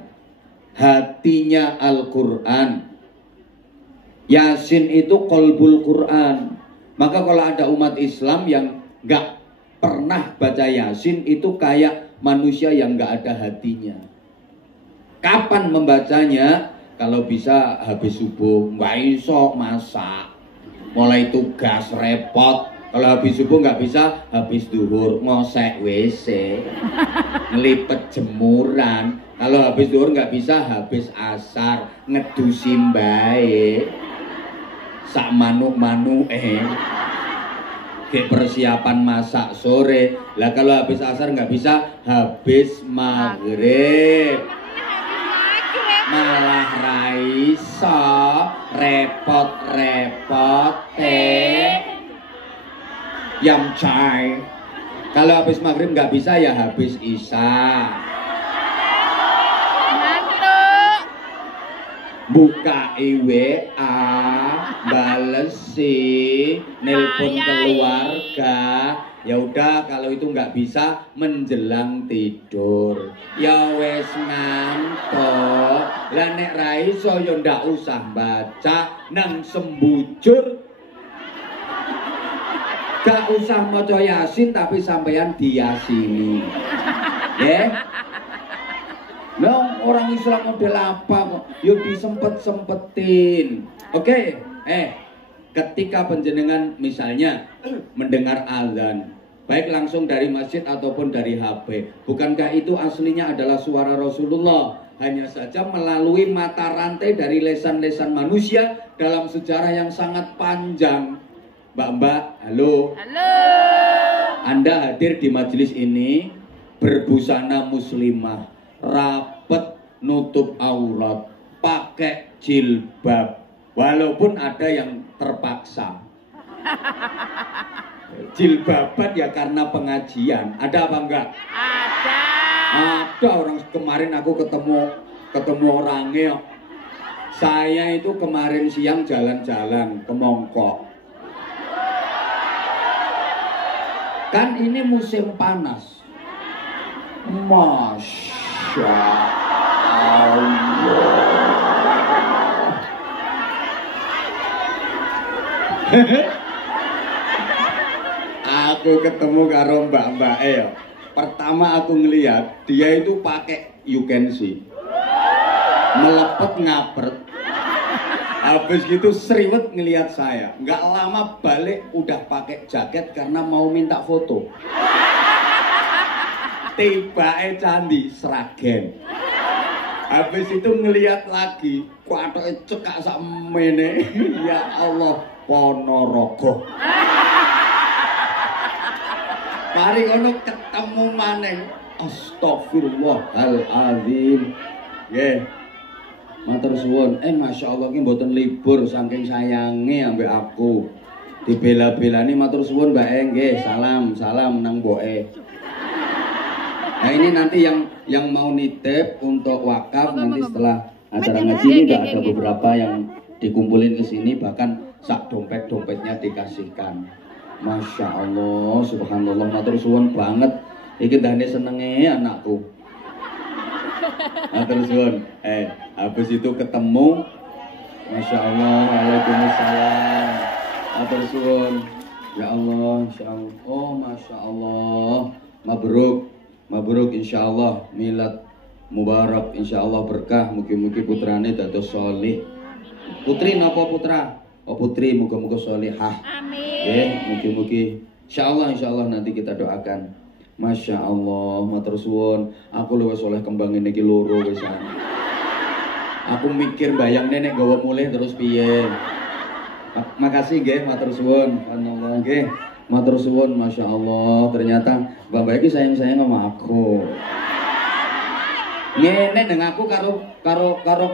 hatinya Al-Quran. Yasin itu qalbul Quran. Maka kalau ada umat Islam yang gak pernah baca Yasin, itu kayak manusia yang gak ada hatinya. Kapan membacanya? Kalau bisa habis subuh, gak iso masak, mulai tugas repot. Kalau habis subuh nggak bisa, habis duhur ngosek WC, ngelipet jemuran. Kalau habis duhur nggak bisa, habis asar ngedusi mbae, sak manuk-manuk kayak persiapan masak sore. Lah kalau habis asar nggak bisa, habis maghrib malah raiso repot-repot yam chai. Kalau habis maghrib nggak bisa, ya habis isya. Buka IWA bales sih, nelpon keluarga. Ya udah kalau itu nggak bisa menjelang tidur. Ya wes ngantuk. Lah nek ra iso ya ndak usah baca nang sembujur. Gak usah maca Yasin tapi sampean diyasini. Ya. Nah, orang Islam model apa kok? Yuk disempet-sempetin. Oke, ketika penjenengan misalnya mendengar azan, baik langsung dari masjid ataupun dari HP, bukankah itu aslinya adalah suara Rasulullah? Hanya saja melalui mata rantai dari lesan-lesan manusia dalam sejarah yang sangat panjang. Mbak-mbak, halo. Halo. Anda hadir di majelis ini berbusana muslimah, rapet, nutup aurat, pakai jilbab, walaupun ada yang terpaksa. Jilbaban ya karena pengajian. Ada apa enggak? Ada. Ada orang kemarin aku ketemu orangnya. Saya itu kemarin siang jalan-jalan ke Mongkok. Kan ini musim panas. Masya Allah. Aku ketemu karo mbak-mbak ya. Pertama aku ngelihat dia itu pakai you can see, melepet ngapret. Habis gitu seriwet ngelihat saya. Nggak lama balik udah pakai jaket karena mau minta foto. Tibae candi Sragen. Habis itu ngelihat lagi, kuatoke cekak sak mene. Ya Allah, Ponorogo. Mari ngono ketemu maneng. Astagfirullahaladzim. Nggih. Matur suwun. Masya Allah ki mboten libur saking sayange ambek aku. Dibela-belani matur suwun Mbak nggih. Salam nang mboke. Nah ini nanti yang mau nitip untuk wakaf nanti setelah acara ngaji ini udah ada beberapa yang dikumpulin ke sini, bahkan sak dompet-dompetnya dikasihkan. Masya Allah, subhanallah, matur suwun banget. Iki dane senenge anakku. Matur suwun. Habis itu ketemu. Masya Allah, waalaikumsalam. Matur suwun. Ya Allah, insya Allah. Oh, masya Allah. Mabruk insya Allah. Milad mubarak insya Allah berkah. Mugi-mugi putrane dados sholih. Putri napa putra? Oh putri, muga-muga sholihah. Amin. Mugi-mugi. Insya Allah nanti kita doakan. Masya Allah, matur suwun. Aku luwes oleh kembang ini loro wisan. Aku mikir bayang nenek gawa mulih terus piye. Makasih nggih, matur suwun. Allah nggih. Matur suwun, Masya Allah. Ternyata Mbak iki sayang-sayang sama aku. Ngene nang aku karo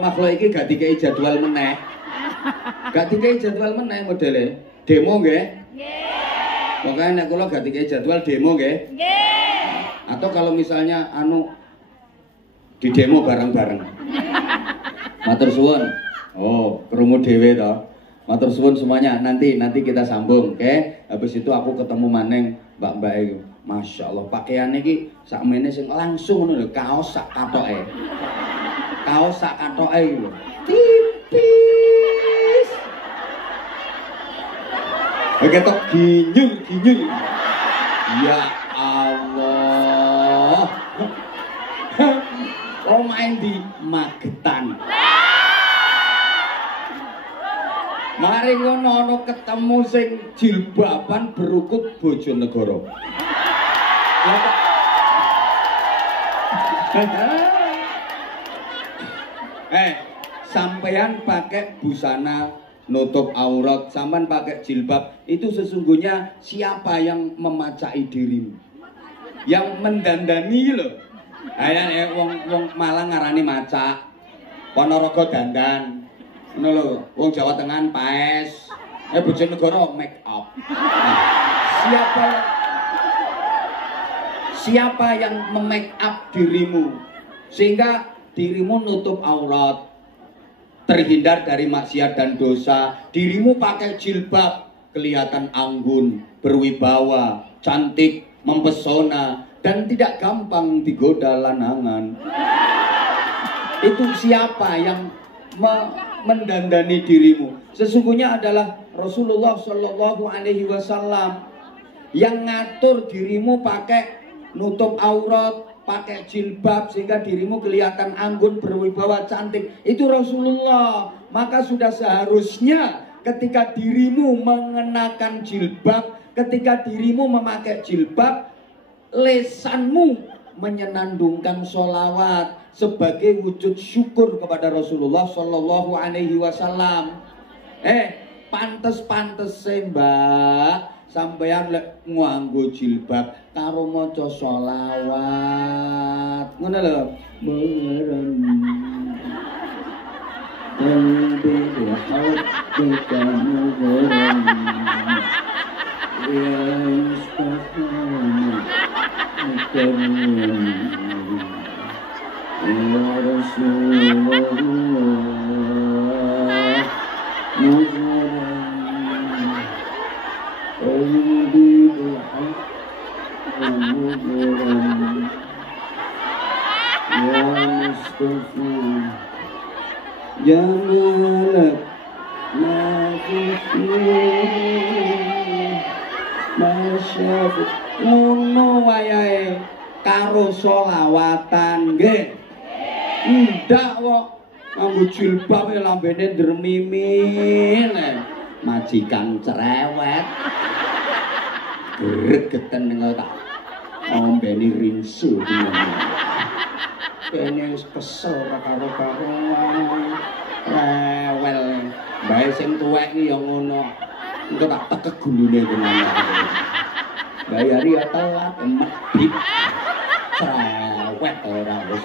makhluk iki gak dikei jadwal meneh. Gak dikei jadwal meneh modele. Demo nggih? Nggih. Pokoke nek kula gak dikei jadwal demo nggih? Nggih. Atau kalau misalnya di demo bareng-bareng. Matur suwun. Oh, krungu dhewe to. Matur suwun semuanya. Nanti kita sambung, oke? Habis itu aku ketemu maneng mbak-mbak iki. Masya Allah, pakaiannya iki sakmene sing langsung ngono lho, kaos sak katoke. Kaos sak katoke lho. Tipis. Begitu ginyul. Ya Allah. Oh main di Magetan. Mari ngono ketemu sing jilbaban berukut Bojonegoro. Sampean pakai busana nutup aurat, sampean pakai jilbab, itu sesungguhnya siapa yang memacai dirimu? Yang mendandani loh. Ayan wong Malang ngarani macak, Ponorogo dandan. Ngono lho, wong Jawa Tengah paes. Bojonegoro make up. Nah, siapa yang memake up dirimu sehingga dirimu nutup aurat? terhindar dari maksiat dan dosa. Dirimu pakai jilbab, kelihatan anggun, berwibawa, cantik, mempesona, dan tidak gampang digoda lanangan. Itu siapa yang mendandani dirimu? Sesungguhnya adalah Rasulullah Shallallahu Alaihi Wasallam yang ngatur dirimu pakai nutup aurat, pakai jilbab sehingga dirimu kelihatan anggun, berwibawa, cantik. Itu Rasulullah. Maka sudah seharusnya ketika dirimu mengenakan jilbab, ketika dirimu memakai jilbab, lesanmu menyenandungkan sholawat sebagai wujud syukur kepada Rasulullah Shallallahu Alaihi Wasallam. Pantes Mbak, sampeyan lek nganggo jilbab karo maca sholawat, ngono lho. Jamalak masyaf ngono wayahe karo sholawatan nggih. Ndak kok nganggo jilbab lambene dremimin majikan cerewet gregeten ning tak ombeni rinsu kene wis kesel karo karuan rewel bae sing tuwek iki ya ngono engko tak tekek gulune tenan bayari ya telat medhit cerewet ora wis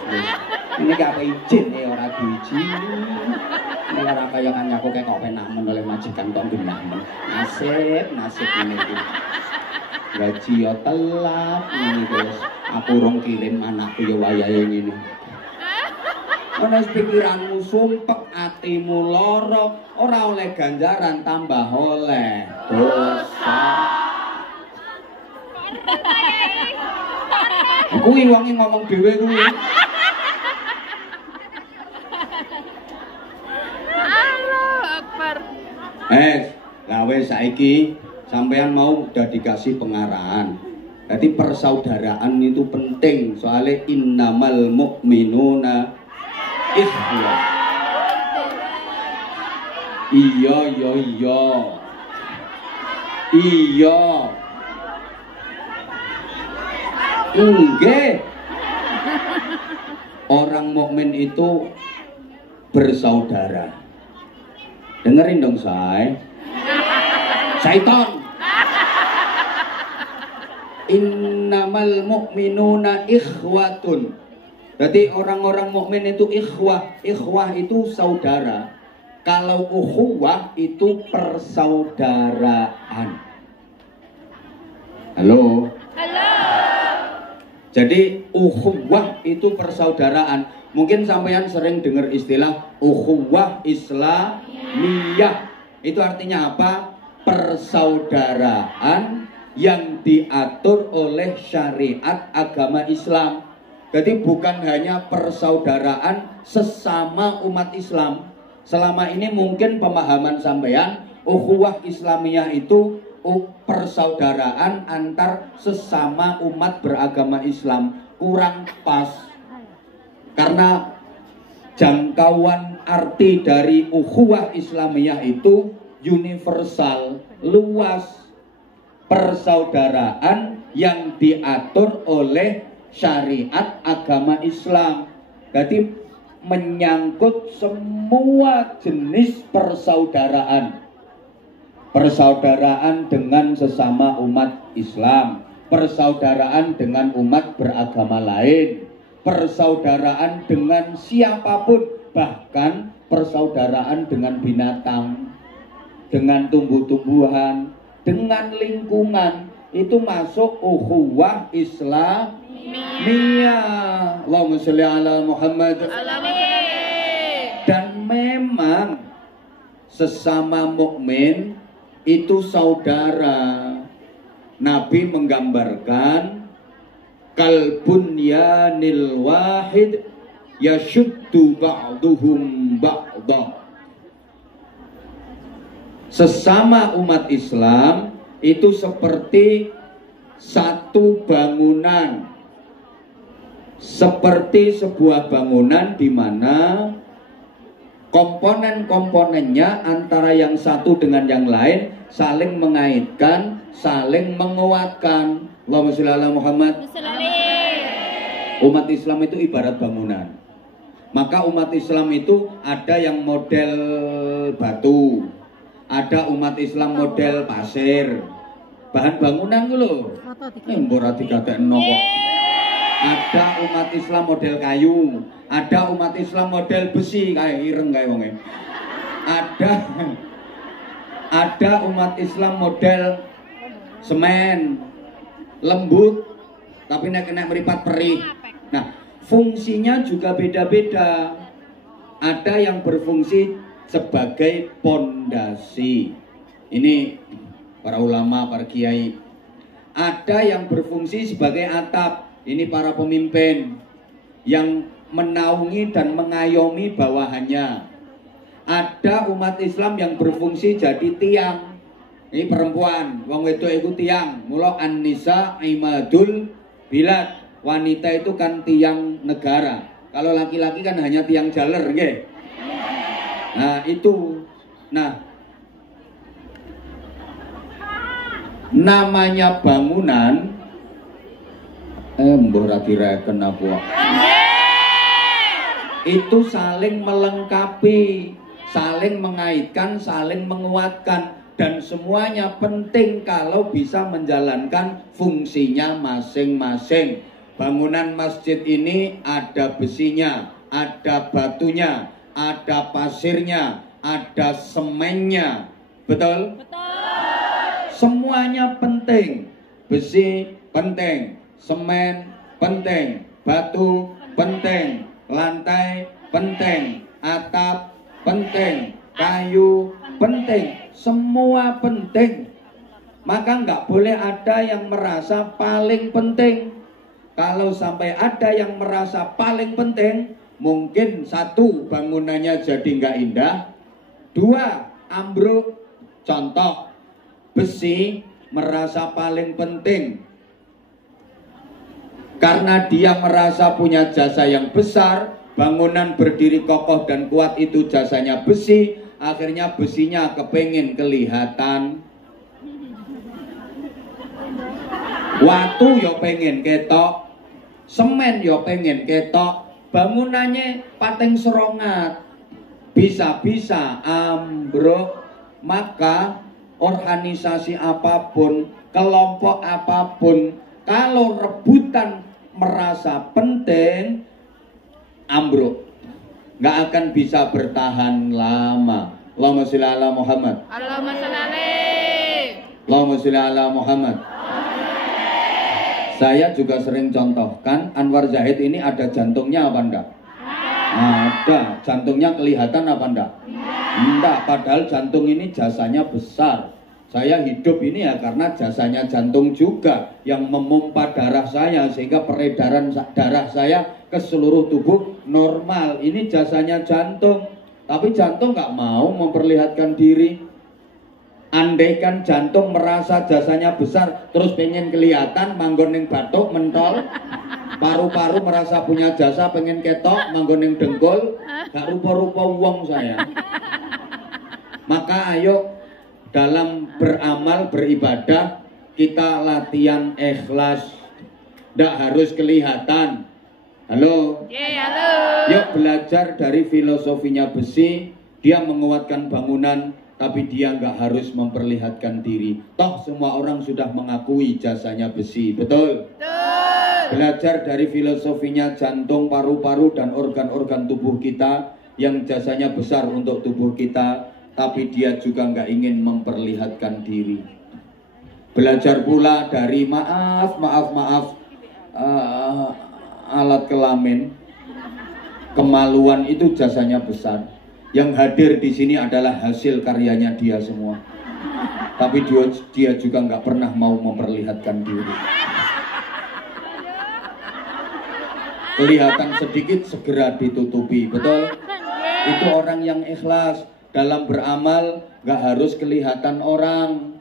ini gak apa izin ora diizin ini ora kaya kanyaku kek kok penak men oleh majikan kok genah men nasib ini iki gaji ya telat ngene guys aku urung kirim anakku ya wayahe ngene ana pikiranmu sumpek atimu lara ora oleh ganjaran tambah oleh dosa kuwi wonge ngomong dhewe kuwi Allahu Akbar. Lah wis saiki sampean mau udah dikasih pengarahan. Jadi persaudaraan itu penting soalnya innamal mu'minuna ikhwah. Iya. Nggih. Orang mukmin itu bersaudara. Dengerin dong say. Syaitan. Innamal mu'minuna ikhwatun. Jadi orang-orang mukmin itu ikhwah. Ikhwah itu saudara. Kalau ukhuwah itu persaudaraan. Halo. Jadi ukhuwah itu persaudaraan. Mungkin sampean sering dengar istilah ukhuwah Islamiyah. Itu artinya apa? Persaudaraan yang diatur oleh syariat agama Islam. Jadi bukan hanya persaudaraan sesama umat Islam. Selama ini mungkin pemahaman sampean ukhuwah Islamiyah itu persaudaraan antar sesama umat beragama Islam. Kurang pas. Karena jangkauan arti dari ukhuwah Islamiyah itu universal, luas. Persaudaraan yang diatur oleh syariat agama Islam. Jadi menyangkut semua jenis persaudaraan. Persaudaraan dengan sesama umat Islam, persaudaraan dengan umat beragama lain, persaudaraan dengan siapapun, bahkan persaudaraan dengan binatang, dengan tumbuh-tumbuhan, dengan lingkungan. Itu masuk ukhuwah Islamiyah. Allahumma sholli ala Muhammad. Dan memang memang sesama mukmin itu saudara. Nabi menggambarkan kalbunyanil wahid yashuddu ba'duhum ba'da. Sesama umat Islam itu seperti satu bangunan, seperti sebuah bangunan di mana komponen-komponennya antara yang satu dengan yang lain saling mengaitkan, saling menguatkan. Allahumma sholli ala Muhammad. Umat Islam itu ibarat bangunan. Maka umat Islam itu ada yang model batu, ada umat Islam model pasir, bahan bangunan lho. Ora dikatekno kok. Ada umat Islam model kayu, ada umat Islam model besi, kayak ireng kayak wonge. Ada umat Islam model semen, lembut, tapi nek meripat perih. Nah, fungsinya juga beda-beda. Ada yang berfungsi sebagai pondasi. Ini para ulama, para kiai. Ada yang berfungsi sebagai atap. Ini para pemimpin yang menaungi dan mengayomi bawahannya. Ada umat Islam yang berfungsi jadi tiang. Ini perempuan, wong wedok itu tiang. Mula an-nisa imadul bilad. Wanita itu kan tiang negara. Kalau laki-laki kan hanya tiang jaler, nggih. Nah, itu. Nah, namanya bangunan mbah ra direken apa. Itu saling melengkapi, saling mengaitkan, saling menguatkan, dan semuanya penting kalau bisa menjalankan fungsinya masing-masing. Bangunan masjid ini ada besinya, ada batunya, ada pasirnya, ada semennya. Betul? Betul. Semuanya penting. Besi penting, semen penting, batu penting, lantai penting, atap penting, kayu penting, semua penting. Maka nggak boleh ada yang merasa paling penting. Kalau sampai ada yang merasa paling penting, mungkin satu, bangunannya jadi nggak indah. Dua, ambruk. Contoh, besi merasa paling penting karena dia merasa punya jasa yang besar. Bangunan berdiri kokoh dan kuat itu jasanya besi. Akhirnya besinya kepengin kelihatan. Watu yo pengen ketok, semen yo pengen ketok, bangunannya pating serongat, bisa-bisa ambruk. Maka organisasi apapun, kelompok apapun, kalau rebutan merasa penting, ambruk, nggak akan bisa bertahan lama. Allahumma sholli ala Muhammad. Allahumma sholli alaihi. Allahumma sholli ala Muhammad. Saya juga sering contohkan, Anwar Zahid ini ada jantungnya apa enggak? Ada. Jantungnya kelihatan apa enggak? Enggak, padahal jantung ini jasanya besar. Saya hidup ini ya karena jasanya jantung juga yang memompa darah saya sehingga peredaran darah saya ke seluruh tubuh normal. Ini jasanya jantung. Tapi jantung nggak mau memperlihatkan diri. Andaikan jantung merasa jasanya besar terus pengen kelihatan, manggon ning batuk mentol. Paru-paru merasa punya jasa pengen ketok, manggon ning dengkul, gak rupa-rupa wong saya. Maka ayo dalam beramal, beribadah, kita latihan ikhlas. Tidak harus kelihatan. Halo? Halo. Yuk belajar dari filosofinya besi. Dia menguatkan bangunan, tapi dia nggak harus memperlihatkan diri. Toh semua orang sudah mengakui jasanya besi. Betul? Betul. Belajar dari filosofinya jantung, paru-paru, dan organ-organ tubuh kita yang jasanya besar untuk tubuh kita, tapi dia juga nggak ingin memperlihatkan diri. Belajar pula dari maaf alat kelamin. Kemaluan itu jasanya besar. Yang hadir di sini adalah hasil karyanya dia semua. Tapi dia juga nggak pernah mau memperlihatkan diri. Kelihatan sedikit segera ditutupi, betul? Itu orang yang ikhlas. Dalam beramal nggak harus kelihatan orang,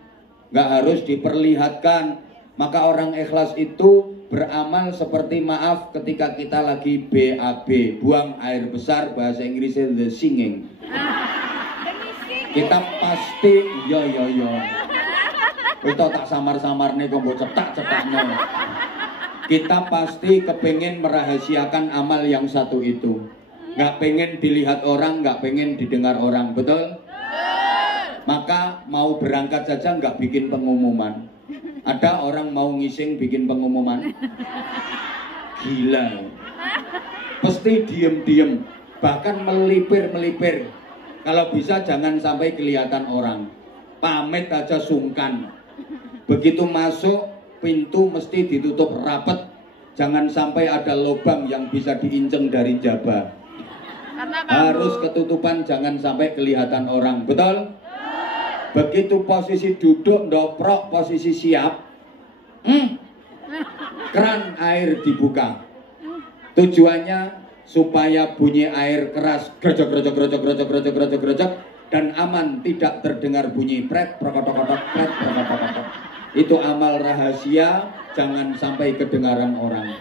nggak harus diperlihatkan. Maka orang ikhlas itu beramal seperti, maaf, ketika kita lagi BAB, buang air besar, bahasa Inggrisnya the singing. Kita pasti yo. Itu tak samar-samar nih kok cetak-cetaknya. Kita pasti kepengen merahasiakan amal yang satu itu. Nggak pengen dilihat orang, nggak pengen didengar orang, betul? Maka mau berangkat saja nggak bikin pengumuman. Ada orang mau ngising bikin pengumuman? Gila. Pasti diem-diem, bahkan melipir. Kalau bisa jangan sampai kelihatan orang. Pamit aja sungkan. Begitu masuk, pintu mesti ditutup rapat. Jangan sampai ada lubang yang bisa diinceng dari jaba. Harus ketutupan, jangan sampai kelihatan orang. Betul? Begitu posisi duduk, ndoprok, posisi siap, keran air dibuka. Tujuannya supaya bunyi air keras grojok dan aman, tidak terdengar bunyi pret prokotok. Itu amal rahasia, jangan sampai kedengaran orang.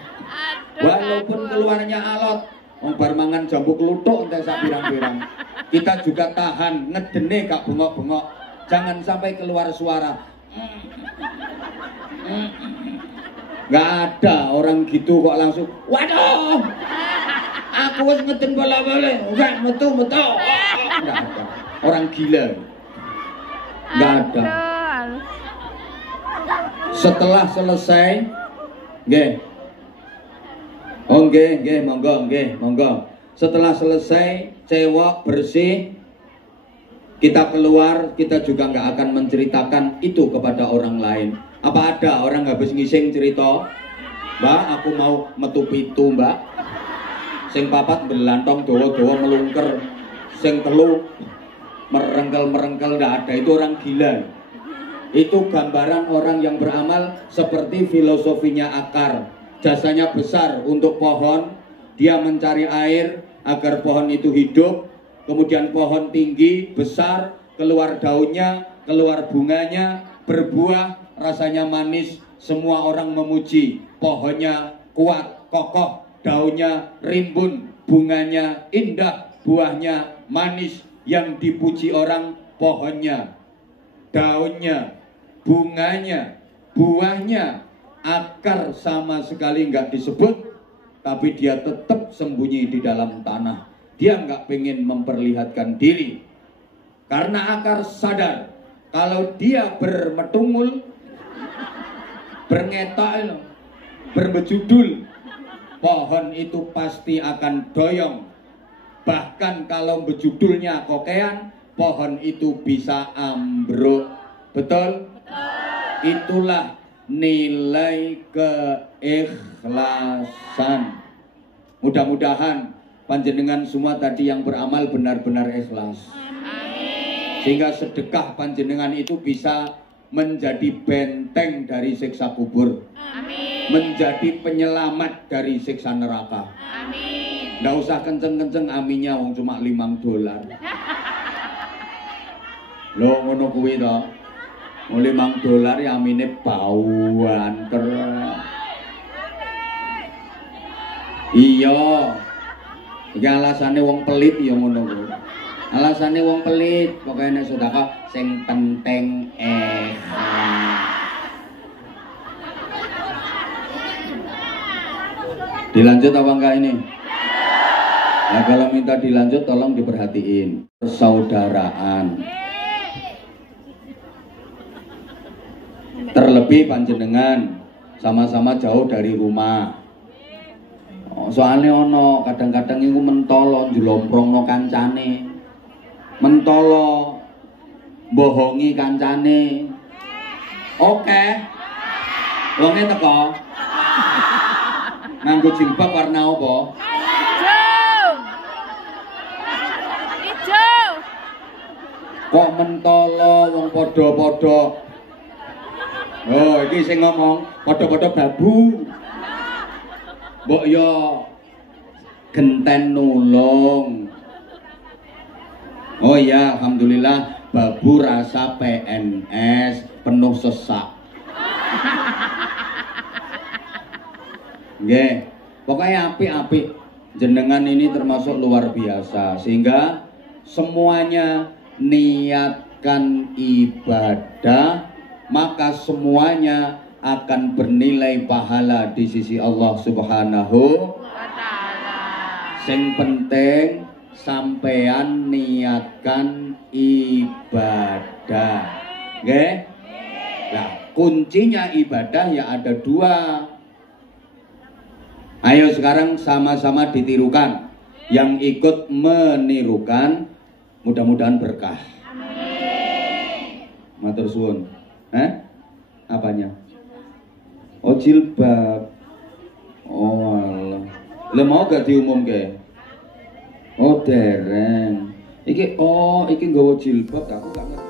Walaupun keluarnya alot, bar mangan jambu kluthuk entek sak pirang-pirang, kita juga tahan, ngedene gak bengok-bengok, jangan sampai keluar suara. Gak ada orang gitu kok langsung, waduh, aku wis ngeden bola-bali, enggak metu. Enggak ada. Orang gila. Enggak ada. Setelah selesai, nggih. Oh nggih, monggo. Setelah selesai, cewek bersih, kita keluar, kita juga nggak akan menceritakan itu kepada orang lain. Apa ada orang habis ngising cerita, Mbak, aku mau metu pitu, Mbak. Sing papat belantong dawa-dawa melungker, sing telu merengkel, nggak ada. Itu orang gila. Itu gambaran orang yang beramal seperti filosofinya akar. Jasanya besar untuk pohon, dia mencari air agar pohon itu hidup. Kemudian pohon tinggi, besar, keluar daunnya, keluar bunganya, berbuah, rasanya manis. Semua orang memuji. Pohonnya kuat, kokoh, daunnya rimbun, bunganya indah, buahnya manis. Yang dipuji orang pohonnya, daunnya, bunganya, buahnya. Akar sama sekali nggak disebut, tapi dia tetap sembunyi di dalam tanah. Dia nggak pengen memperlihatkan diri, karena akar sadar kalau dia bermetungul, berngetok, berbejudul, pohon itu pasti akan doyong. Bahkan kalau bejudulnya kokean, pohon itu bisa ambruk. Betul? Itulah nilai keikhlasan. Mudah-mudahan panjenengan semua tadi yang beramal benar-benar ikhlas. Sehingga sedekah panjenengan itu bisa menjadi benteng dari siksa kubur. Menjadi penyelamat dari siksa neraka. Nggak usah kenceng-kenceng aminnya, wong cuma $5. Lo ngono kuwi to. $5 ya amine bauan keren. Iya. Iki alasane wong pelit ya ngono kuwi. Alasane wong pelit, pokoke nek sedekah sing penting Dilanjut apa enggak ini? Nah, kalau minta dilanjut tolong diperhatiin. Persaudaraan. Terlebih panjenengan sama-sama jauh dari rumah. Soalnya ono kadang-kadang iku mentolo njlomprongno kancane. Mentolo bohongi kancane. Oke. Wonge teko. Nganggo jilbab warna apa? Hijau. Kok mentolo wong padha-padha. Oh, iki sing ngomong padha-padha babu. Mbok yo genten nulung. Oh ya, alhamdulillah babu rasa PNS penuh sesak. Nggih, pokoknya apik-apik. Jenengan ini termasuk luar biasa sehingga semuanya niatkan ibadah, maka semuanya akan bernilai pahala di sisi Allah Subhanahu wa taala. Sing penting sampean niatkan ibadah. Nggih? Nah, kuncinya ibadah ya ada dua. Ayo sekarang sama-sama ditirukan. Yang ikut menirukan mudah-mudahan berkah. Amin. Matur suwun. Apanya? Oh, jilbab. Oh Allah. Lah mau gak diumumke? Oh dereng. Iki nggawa jilbab aku gak ngerti.